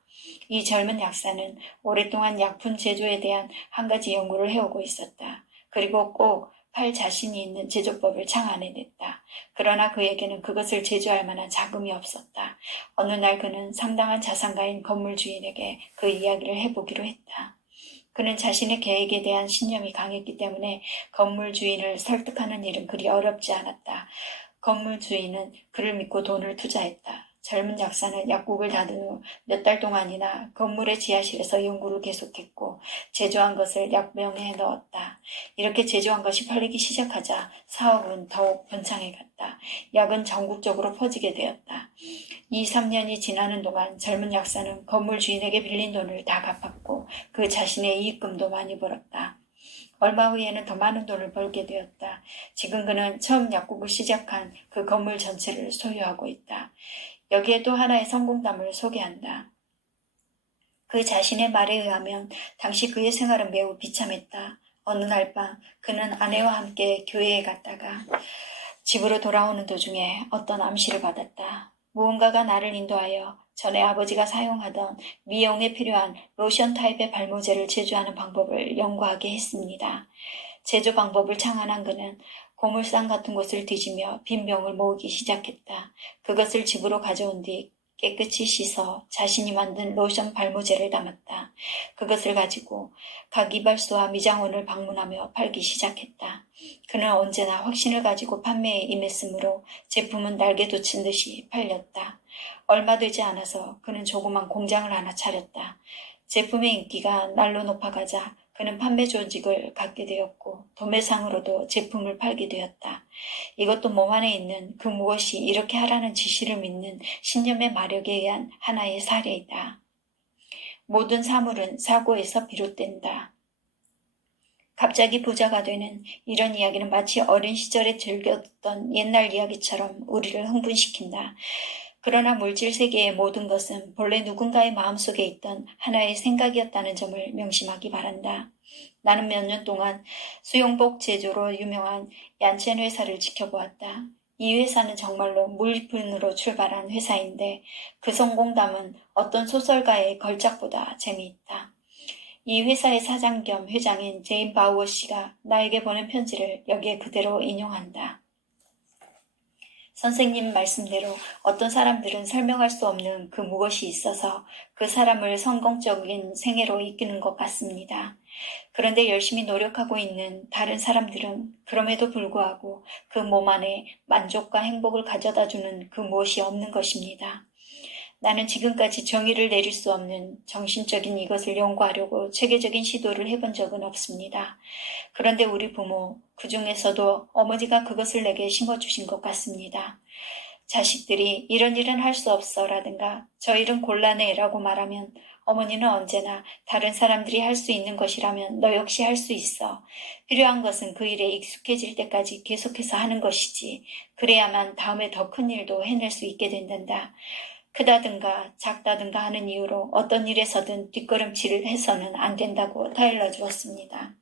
이 젊은 약사는 오랫동안 약품 제조에 대한 한 가지 연구를 해오고 있었다. 그리고 꼭 팔 자신이 있는 제조법을 창안해냈다. 그러나 그에게는 그것을 제조할 만한 자금이 없었다. 어느 날 그는 상당한 자산가인 건물 주인에게 그 이야기를 해보기로 했다. 그는 자신의 계획에 대한 신념이 강했기 때문에 건물 주인을 설득하는 일은 그리 어렵지 않았다. 건물 주인은 그를 믿고 돈을 투자했다. 젊은 약사는 약국을 닫은 후 몇 달 동안이나 건물의 지하실에서 연구를 계속했고 제조한 것을 약병에 넣었다. 이렇게 제조한 것이 팔리기 시작하자 사업은 더욱 번창해 갔다. 약은 전국적으로 퍼지게 되었다. 2, 3년이 지나는 동안 젊은 약사는 건물 주인에게 빌린 돈을 다 갚았고 그 자신의 이익금도 많이 벌었다. 얼마 후에는 더 많은 돈을 벌게 되었다. 지금 그는 처음 약국을 시작한 그 건물 전체를 소유하고 있다. 여기에 또 하나의 성공담을 소개한다. 그 자신의 말에 의하면 당시 그의 생활은 매우 비참했다. 어느 날 밤 그는 아내와 함께 교회에 갔다가 집으로 돌아오는 도중에 어떤 암시를 받았다. 무언가가 나를 인도하여 전에 아버지가 사용하던 미용에 필요한 로션 타입의 발모제를 제조하는 방법을 연구하게 했습니다. 제조 방법을 창안한 그는 고물상 같은 곳을 뒤지며 빈 병을 모으기 시작했다. 그것을 집으로 가져온 뒤 깨끗이 씻어 자신이 만든 로션 발모제를 담았다. 그것을 가지고 각 이발소와 미장원을 방문하며 팔기 시작했다. 그는 언제나 확신을 가지고 판매에 임했으므로 제품은 날개 돋친 듯이 팔렸다. 얼마 되지 않아서 그는 조그만 공장을 하나 차렸다. 제품의 인기가 날로 높아가자 그는 판매 조직을 갖게 되었고 도매상으로도 제품을 팔게 되었다. 이것도 몸 안에 있는 그 무엇이 이렇게 하라는 지시를 믿는 신념의 마력에 의한 하나의 사례이다. 모든 사물은 사고에서 비롯된다. 갑자기 부자가 되는 이런 이야기는 마치 어린 시절에 즐겼던 옛날 이야기처럼 우리를 흥분시킨다. 그러나 물질 세계의 모든 것은 본래 누군가의 마음속에 있던 하나의 생각이었다는 점을 명심하기 바란다. 나는 몇 년 동안 수영복 제조로 유명한 얀첸 회사를 지켜보았다. 이 회사는 정말로 무일푼으로 출발한 회사인데 그 성공담은 어떤 소설가의 걸작보다 재미있다. 이 회사의 사장 겸 회장인 제인 바우어 씨가 나에게 보낸 편지를 여기에 그대로 인용한다. 선생님 말씀대로 어떤 사람들은 설명할 수 없는 그 무엇이 있어서 그 사람을 성공적인 생애로 이끄는 것 같습니다. 그런데 열심히 노력하고 있는 다른 사람들은 그럼에도 불구하고 그 몸 안에 만족과 행복을 가져다주는 그 무엇이 없는 것입니다. 나는 지금까지 정의를 내릴 수 없는 정신적인 이것을 연구하려고 체계적인 시도를 해본 적은 없습니다. 그런데 우리 부모, 그 중에서도 어머니가 그것을 내게 심어주신 것 같습니다. 자식들이 이런 일은 할 수 없어 라든가 저 일은 곤란해 라고 말하면 어머니는 언제나 다른 사람들이 할 수 있는 것이라면 너 역시 할 수 있어. 필요한 것은 그 일에 익숙해질 때까지 계속해서 하는 것이지. 그래야만 다음에 더 큰 일도 해낼 수 있게 된단다. 크다든가 작다든가 하는 이유로 어떤 일에서든 뒷걸음질을 해서는 안 된다고 타일러 주었습니다.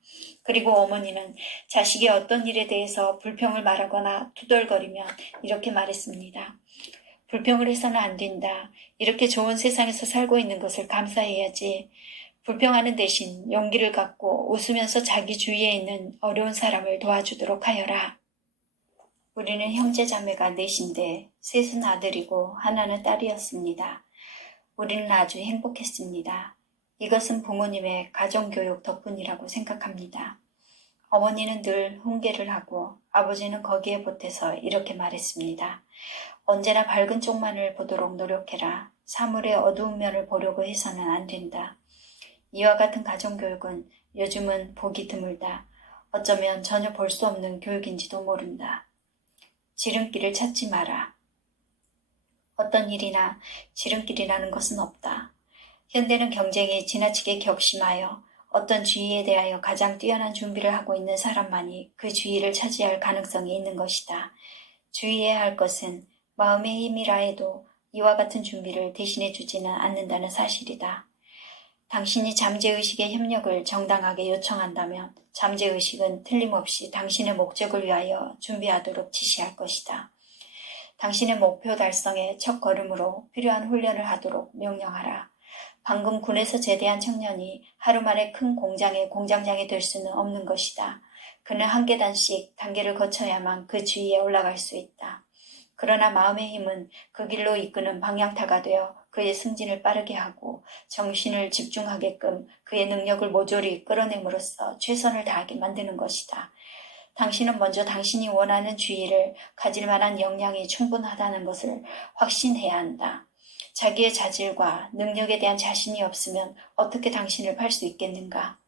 그리고 어머니는 자식이 어떤 일에 대해서 불평을 말하거나 투덜거리면 이렇게 말했습니다. 불평을 해서는 안 된다. 이렇게 좋은 세상에서 살고 있는 것을 감사해야지. 불평하는 대신 용기를 갖고 웃으면서 자기 주위에 있는 어려운 사람을 도와주도록 하여라. 우리는 형제 자매가 넷인데 셋은 아들이고 하나는 딸이었습니다. 우리는 아주 행복했습니다. 이것은 부모님의 가정교육 덕분이라고 생각합니다. 어머니는 늘 훈계를 하고 아버지는 거기에 보태서 이렇게 말했습니다. 언제나 밝은 쪽만을 보도록 노력해라. 사물의 어두운 면을 보려고 해서는 안 된다. 이와 같은 가정교육은 요즘은 보기 드물다. 어쩌면 전혀 볼 수 없는 교육인지도 모른다. 지름길을 찾지 마라. 어떤 일이나 지름길이라는 것은 없다. 현대는 경쟁이 지나치게 격심하여 어떤 주의에 대하여 가장 뛰어난 준비를 하고 있는 사람만이 그 주의를 차지할 가능성이 있는 것이다. 주의해야 할 것은 마음의 힘이라 해도 이와 같은 준비를 대신해 주지는 않는다는 사실이다. 당신이 잠재의식의 협력을 정당하게 요청한다면 잠재의식은 틀림없이 당신의 목적을 위하여 준비하도록 지시할 것이다. 당신의 목표 달성의 첫 걸음으로 필요한 훈련을 하도록 명령하라. 방금 군에서 제대한 청년이 하루 만에 큰 공장의 공장장이 될 수는 없는 것이다. 그는 한 계단씩 단계를 거쳐야만 그 주위에 올라갈 수 있다. 그러나 마음의 힘은 그 길로 이끄는 방향타가 되어 그의 승진을 빠르게 하고 정신을 집중하게끔 그의 능력을 모조리 끌어냄으로써 최선을 다하게 만드는 것이다. 당신은 먼저 당신이 원하는 주의를 가질 만한 역량이 충분하다는 것을 확신해야 한다. 자기의 자질과 능력에 대한 자신이 없으면 어떻게 당신을 팔 수 있겠는가?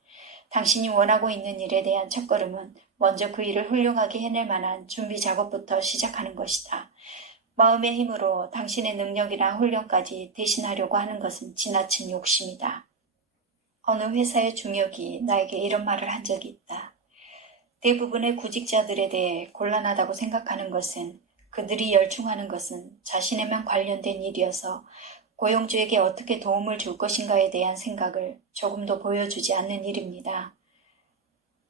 당신이 원하고 있는 일에 대한 첫걸음은 먼저 그 일을 훌륭하게 해낼 만한 준비 작업부터 시작하는 것이다. 마음의 힘으로 당신의 능력이나 훈련까지 대신하려고 하는 것은 지나친 욕심이다. 어느 회사의 중역이 나에게 이런 말을 한 적이 있다. 대부분의 구직자들에 대해 곤란하다고 생각하는 것은 그들이 열중하는 것은 자신에만 관련된 일이어서 고용주에게 어떻게 도움을 줄 것인가에 대한 생각을 조금도 보여주지 않는 일입니다.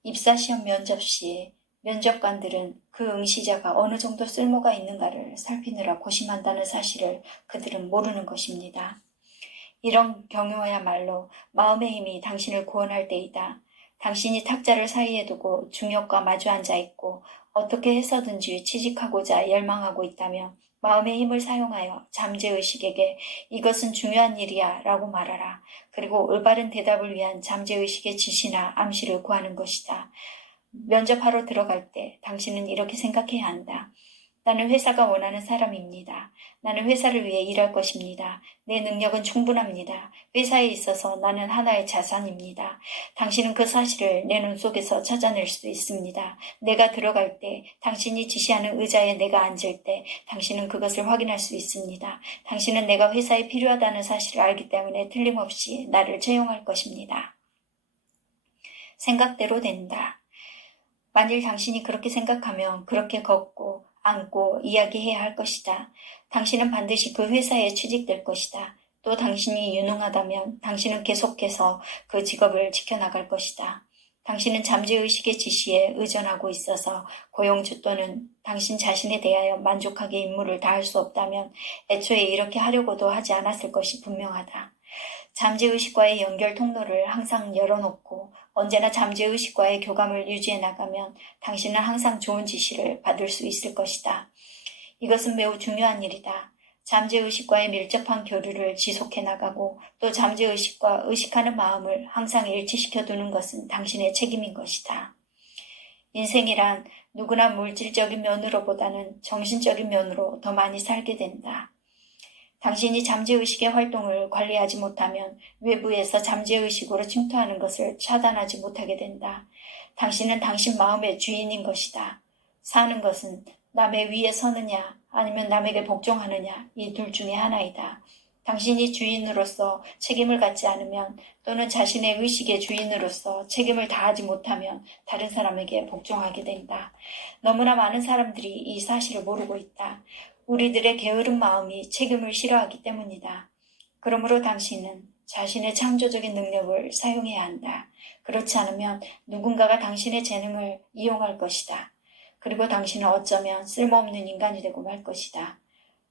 입사시험 면접 시 면접관들은 그 응시자가 어느 정도 쓸모가 있는가를 살피느라 고심한다는 사실을 그들은 모르는 것입니다. 이런 경우야말로 마음의 힘이 당신을 구원할 때이다. 당신이 탁자를 사이에 두고 중역과 마주 앉아 있고 어떻게 해서든지 취직하고자 열망하고 있다면 마음의 힘을 사용하여 잠재의식에게 이것은 중요한 일이야 라고 말하라. 그리고 올바른 대답을 위한 잠재의식의 지시나 암시를 구하는 것이다. 면접하러 들어갈 때 당신은 이렇게 생각해야 한다. 나는 회사가 원하는 사람입니다. 나는 회사를 위해 일할 것입니다. 내 능력은 충분합니다. 회사에 있어서 나는 하나의 자산입니다. 당신은 그 사실을 내 눈 속에서 찾아낼 수 있습니다. 내가 들어갈 때, 당신이 지시하는 의자에 내가 앉을 때 당신은 그것을 확인할 수 있습니다. 당신은 내가 회사에 필요하다는 사실을 알기 때문에 틀림없이 나를 채용할 것입니다. 생각대로 된다. 만일 당신이 그렇게 생각하면 그렇게 걷고 앉고 이야기해야 할 것이다. 당신은 반드시 그 회사에 취직될 것이다. 또 당신이 유능하다면 당신은 계속해서 그 직업을 지켜나갈 것이다. 당신은 잠재의식의 지시에 의존하고 있어서 고용주 또는 당신 자신에 대하여 만족하게 임무를 다할 수 없다면 애초에 이렇게 하려고도 하지 않았을 것이 분명하다. 잠재의식과의 연결 통로를 항상 열어놓고 언제나 잠재의식과의 교감을 유지해 나가면 당신은 항상 좋은 지시를 받을 수 있을 것이다. 이것은 매우 중요한 일이다. 잠재의식과의 밀접한 교류를 지속해 나가고 또 잠재의식과 의식하는 마음을 항상 일치시켜 두는 것은 당신의 책임인 것이다. 인생이란 누구나 물질적인 면으로보다는 정신적인 면으로 더 많이 살게 된다. 당신이 잠재의식의 활동을 관리하지 못하면 외부에서 잠재의식으로 침투하는 것을 차단하지 못하게 된다. 당신은 당신 마음의 주인인 것이다. 사는 것은 남의 위에 서느냐 아니면 남에게 복종하느냐 이 둘 중에 하나이다. 당신이 주인으로서 책임을 갖지 않으면 또는 자신의 의식의 주인으로서 책임을 다하지 못하면 다른 사람에게 복종하게 된다. 너무나 많은 사람들이 이 사실을 모르고 있다. 우리들의 게으른 마음이 책임을 싫어하기 때문이다. 그러므로 당신은 자신의 창조적인 능력을 사용해야 한다. 그렇지 않으면 누군가가 당신의 재능을 이용할 것이다. 그리고 당신은 어쩌면 쓸모없는 인간이 되고 말 것이다.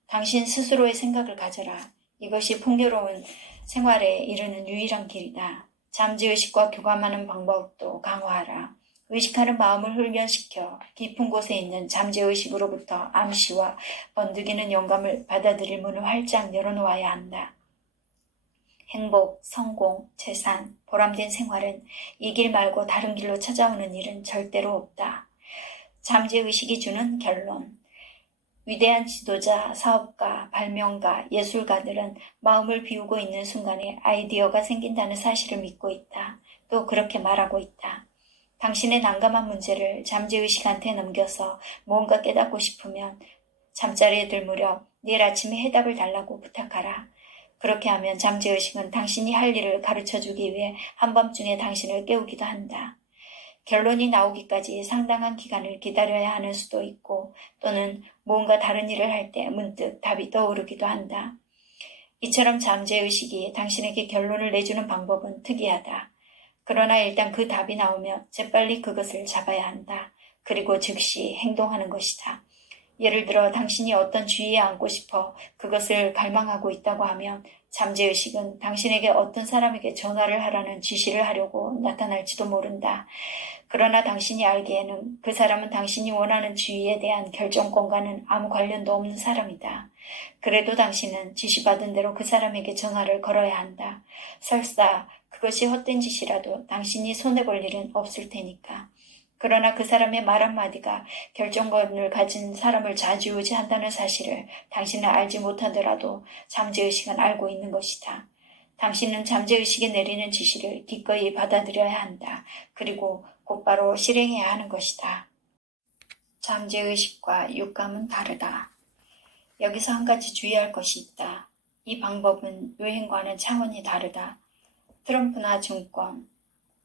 당신 스스로의 생각을 가져라. 이것이 풍요로운 생활에 이르는 유일한 길이다. 잠재의식과 교감하는 방법도 강화하라. 의식하는 마음을 훈련시켜 깊은 곳에 있는 잠재의식으로부터 암시와 번득이는 영감을 받아들일 문을 활짝 열어놓아야 한다. 행복, 성공, 재산, 보람된 생활은 이 길 말고 다른 길로 찾아오는 일은 절대로 없다. 잠재의식이 주는 결론. 위대한 지도자, 사업가, 발명가, 예술가들은 마음을 비우고 있는 순간에 아이디어가 생긴다는 사실을 믿고 있다. 또 그렇게 말하고 있다. 당신의 난감한 문제를 잠재의식한테 넘겨서 뭔가 깨닫고 싶으면 잠자리에 들 무렵 내일 아침에 해답을 달라고 부탁하라. 그렇게 하면 잠재의식은 당신이 할 일을 가르쳐주기 위해 한밤중에 당신을 깨우기도 한다. 결론이 나오기까지 상당한 기간을 기다려야 하는 수도 있고 또는 뭔가 다른 일을 할 때 문득 답이 떠오르기도 한다. 이처럼 잠재의식이 당신에게 결론을 내주는 방법은 특이하다. 그러나 일단 그 답이 나오면 재빨리 그것을 잡아야 한다. 그리고 즉시 행동하는 것이다. 예를 들어 당신이 어떤 주의에 앉고 싶어 그것을 갈망하고 있다고 하면 잠재의식은 당신에게 어떤 사람에게 전화를 하라는 지시를 하려고 나타날지도 모른다. 그러나 당신이 알기에는 그 사람은 당신이 원하는 주의에 대한 결정권과는 아무 관련도 없는 사람이다. 그래도 당신은 지시받은 대로 그 사람에게 전화를 걸어야 한다. 설사 그것이 헛된 짓이라도 당신이 손해볼 일은 없을 테니까. 그러나 그 사람의 말 한마디가 결정권을 가진 사람을 좌지우지한다는 사실을 당신은 알지 못하더라도 잠재의식은 알고 있는 것이다. 당신은 잠재의식이 내리는 지시를 기꺼이 받아들여야 한다. 그리고 곧바로 실행해야 하는 것이다. 잠재의식과 육감은 다르다. 여기서 한 가지 주의할 것이 있다. 이 방법은 유행과는 차원이 다르다. 트럼프나 증권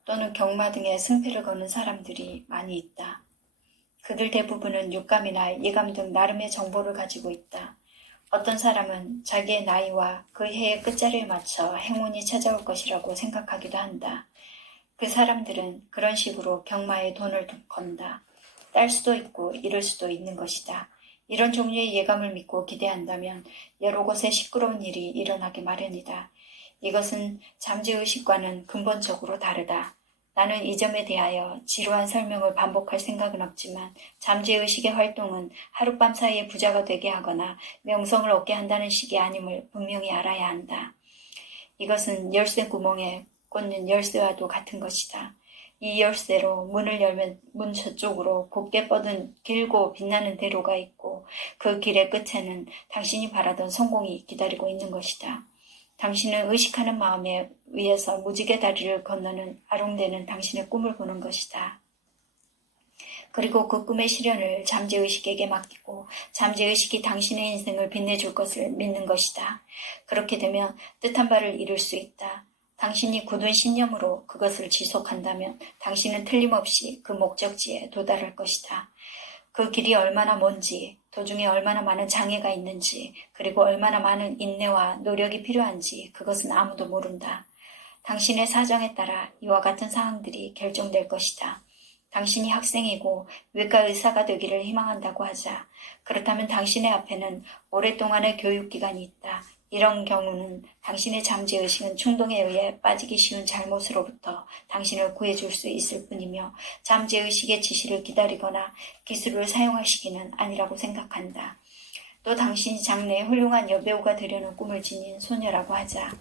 또는 경마 등의 승패를 거는 사람들이 많이 있다. 그들 대부분은 육감이나 예감 등 나름의 정보를 가지고 있다. 어떤 사람은 자기의 나이와 그 해의 끝자리에 맞춰 행운이 찾아올 것이라고 생각하기도 한다. 그 사람들은 그런 식으로 경마에 돈을 건다. 딸 수도 있고 잃을 수도 있는 것이다. 이런 종류의 예감을 믿고 기대한다면 여러 곳에 시끄러운 일이 일어나기 마련이다. 이것은 잠재의식과는 근본적으로 다르다. 나는 이 점에 대하여 지루한 설명을 반복할 생각은 없지만 잠재의식의 활동은 하룻밤 사이에 부자가 되게 하거나 명성을 얻게 한다는 식이 아님을 분명히 알아야 한다. 이것은 열쇠 구멍에 꽂는 열쇠와도 같은 것이다. 이 열쇠로 문을 열면 문 저쪽으로 곱게 뻗은 길고 빛나는 대로가 있고 그 길의 끝에는 당신이 바라던 성공이 기다리고 있는 것이다. 당신은 의식하는 마음에 의해서 무지개 다리를 건너는 아롱대는 당신의 꿈을 꾸는 것이다. 그리고 그 꿈의 실현을 잠재의식에게 맡기고 잠재의식이 당신의 인생을 빛내줄 것을 믿는 것이다. 그렇게 되면 뜻한 바를 이룰 수 있다. 당신이 굳은 신념으로 그것을 지속한다면 당신은 틀림없이 그 목적지에 도달할 것이다. 그 길이 얼마나 먼지, 도중에 얼마나 많은 장애가 있는지, 그리고 얼마나 많은 인내와 노력이 필요한지 그것은 아무도 모른다. 당신의 사정에 따라 이와 같은 사항들이 결정될 것이다. 당신이 학생이고 외과 의사가 되기를 희망한다고 하자. 그렇다면 당신의 앞에는 오랫동안의 교육기간이 있다. 이런 경우는 당신의 잠재의식은 충동에 의해 빠지기 쉬운 잘못으로부터 당신을 구해줄 수 있을 뿐이며 잠재의식의 지시를 기다리거나 기술을 사용할 시기는 아니라고 생각한다. 또 당신이 장래에 훌륭한 여배우가 되려는 꿈을 지닌 소녀라고 하자.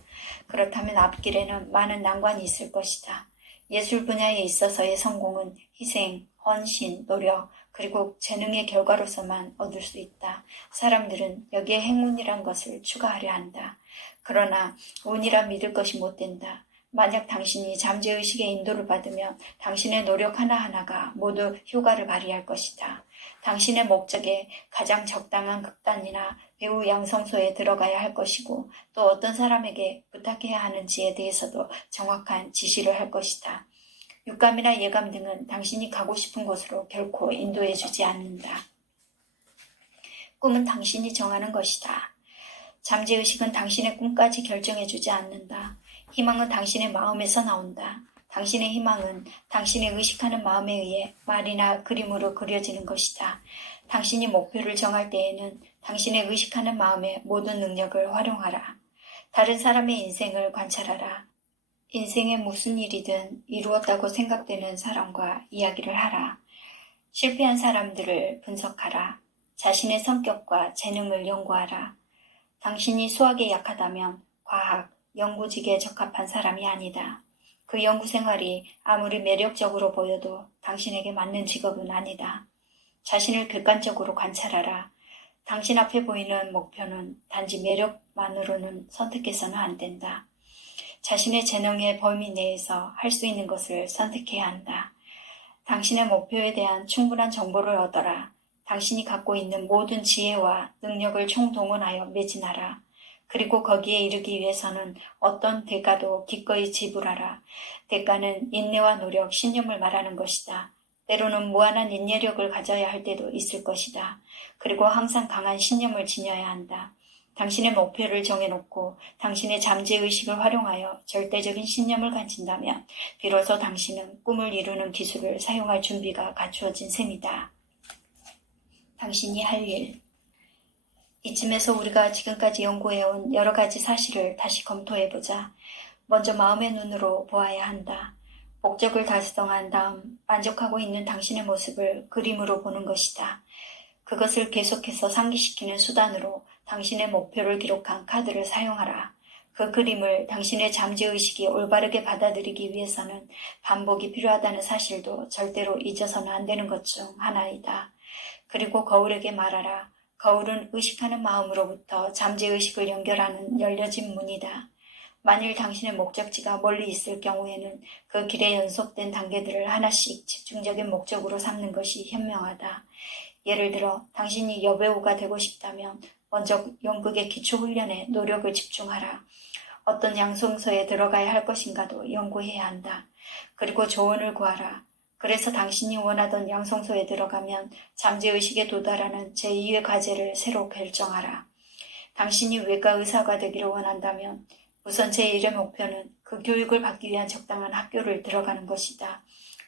그렇다면 앞길에는 많은 난관이 있을 것이다. 예술 분야에 있어서의 성공은 희생, 헌신, 노력, 그리고 재능의 결과로서만 얻을 수 있다. 사람들은 여기에 행운이란 것을 추가하려 한다. 그러나 운이라 믿을 것이 못 된다. 만약 당신이 잠재의식의 인도를 받으면 당신의 노력 하나하나가 모두 효과를 발휘할 것이다. 당신의 목적에 가장 적당한 극단이나 배우 양성소에 들어가야 할 것이고 또 어떤 사람에게 부탁해야 하는지에 대해서도 정확한 지시를 할 것이다. 육감이나 예감 등은 당신이 가고 싶은 곳으로 결코 인도해주지 않는다. 꿈은 당신이 정하는 것이다. 잠재의식은 당신의 꿈까지 결정해주지 않는다. 희망은 당신의 마음에서 나온다. 당신의 희망은 당신의 의식하는 마음에 의해 말이나 그림으로 그려지는 것이다. 당신이 목표를 정할 때에는 당신의 의식하는 마음의 모든 능력을 활용하라. 다른 사람의 인생을 관찰하라. 인생에 무슨 일이든 이루었다고 생각되는 사람과 이야기를 하라. 실패한 사람들을 분석하라. 자신의 성격과 재능을 연구하라. 당신이 수학에 약하다면 과학, 연구직에 적합한 사람이 아니다. 그 연구 생활이 아무리 매력적으로 보여도 당신에게 맞는 직업은 아니다. 자신을 객관적으로 관찰하라. 당신 앞에 보이는 목표는 단지 매력만으로는 선택해서는 안 된다. 자신의 재능의 범위 내에서 할 수 있는 것을 선택해야 한다. 당신의 목표에 대한 충분한 정보를 얻어라. 당신이 갖고 있는 모든 지혜와 능력을 총동원하여 매진하라. 그리고 거기에 이르기 위해서는 어떤 대가도 기꺼이 지불하라. 대가는 인내와 노력, 신념을 말하는 것이다. 때로는 무한한 인내력을 가져야 할 때도 있을 것이다. 그리고 항상 강한 신념을 지녀야 한다. 당신의 목표를 정해놓고 당신의 잠재의식을 활용하여 절대적인 신념을 가진다면 비로소 당신은 꿈을 이루는 기술을 사용할 준비가 갖추어진 셈이다. 당신이 할 일. 이쯤에서 우리가 지금까지 연구해온 여러 가지 사실을 다시 검토해보자. 먼저 마음의 눈으로 보아야 한다. 목적을 달성한 다음 만족하고 있는 당신의 모습을 그림으로 보는 것이다. 그것을 계속해서 상기시키는 수단으로 당신의 목표를 기록한 카드를 사용하라. 그 그림을 당신의 잠재의식이 올바르게 받아들이기 위해서는 반복이 필요하다는 사실도 절대로 잊어서는 안 되는 것 중 하나이다. 그리고 거울에게 말하라. 거울은 의식하는 마음으로부터 잠재의식을 연결하는 열려진 문이다. 만일 당신의 목적지가 멀리 있을 경우에는 그 길의 연속된 단계들을 하나씩 집중적인 목적으로 삼는 것이 현명하다. 예를 들어 당신이 여배우가 되고 싶다면 먼저 연극의 기초훈련에 노력을 집중하라. 어떤 양성소에 들어가야 할 것인가도 연구해야 한다. 그리고 조언을 구하라. 그래서 당신이 원하던 양성소에 들어가면 잠재의식에 도달하는 제2의 과제를 새로 결정하라. 당신이 외과 의사가 되기를 원한다면 우선 제1의 목표는 그 교육을 받기 위한 적당한 학교를 들어가는 것이다.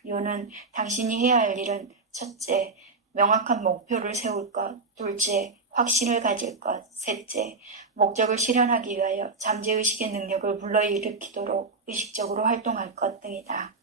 요는 당신이 해야 할 일은 첫째, 명확한 목표를 세울 것, 둘째, 확신을 가질 것, 셋째, 목적을 실현하기 위하여 잠재의식의 능력을 불러일으키도록 의식적으로 활동할 것 등이다.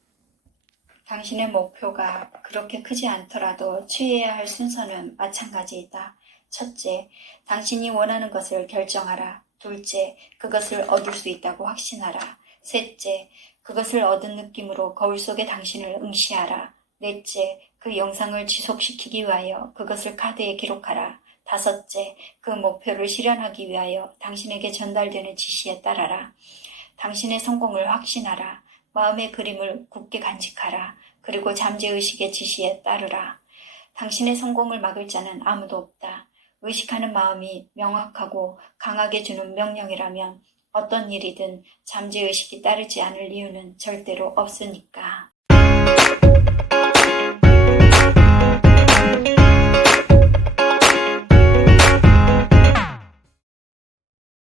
당신의 목표가 그렇게 크지 않더라도 취해야 할 순서는 마찬가지이다. 첫째, 당신이 원하는 것을 결정하라. 둘째, 그것을 얻을 수 있다고 확신하라. 셋째, 그것을 얻은 느낌으로 거울 속의 당신을 응시하라. 넷째, 그 영상을 지속시키기 위하여 그것을 카드에 기록하라. 다섯째, 그 목표를 실현하기 위하여 당신에게 전달되는 지시에 따라라. 당신의 성공을 확신하라. 마음의 그림을 굳게 간직하라. 그리고 잠재의식의 지시에 따르라. 당신의 성공을 막을 자는 아무도 없다. 의식하는 마음이 명확하고 강하게 주는 명령이라면 어떤 일이든 잠재의식이 따르지 않을 이유는 절대로 없으니까.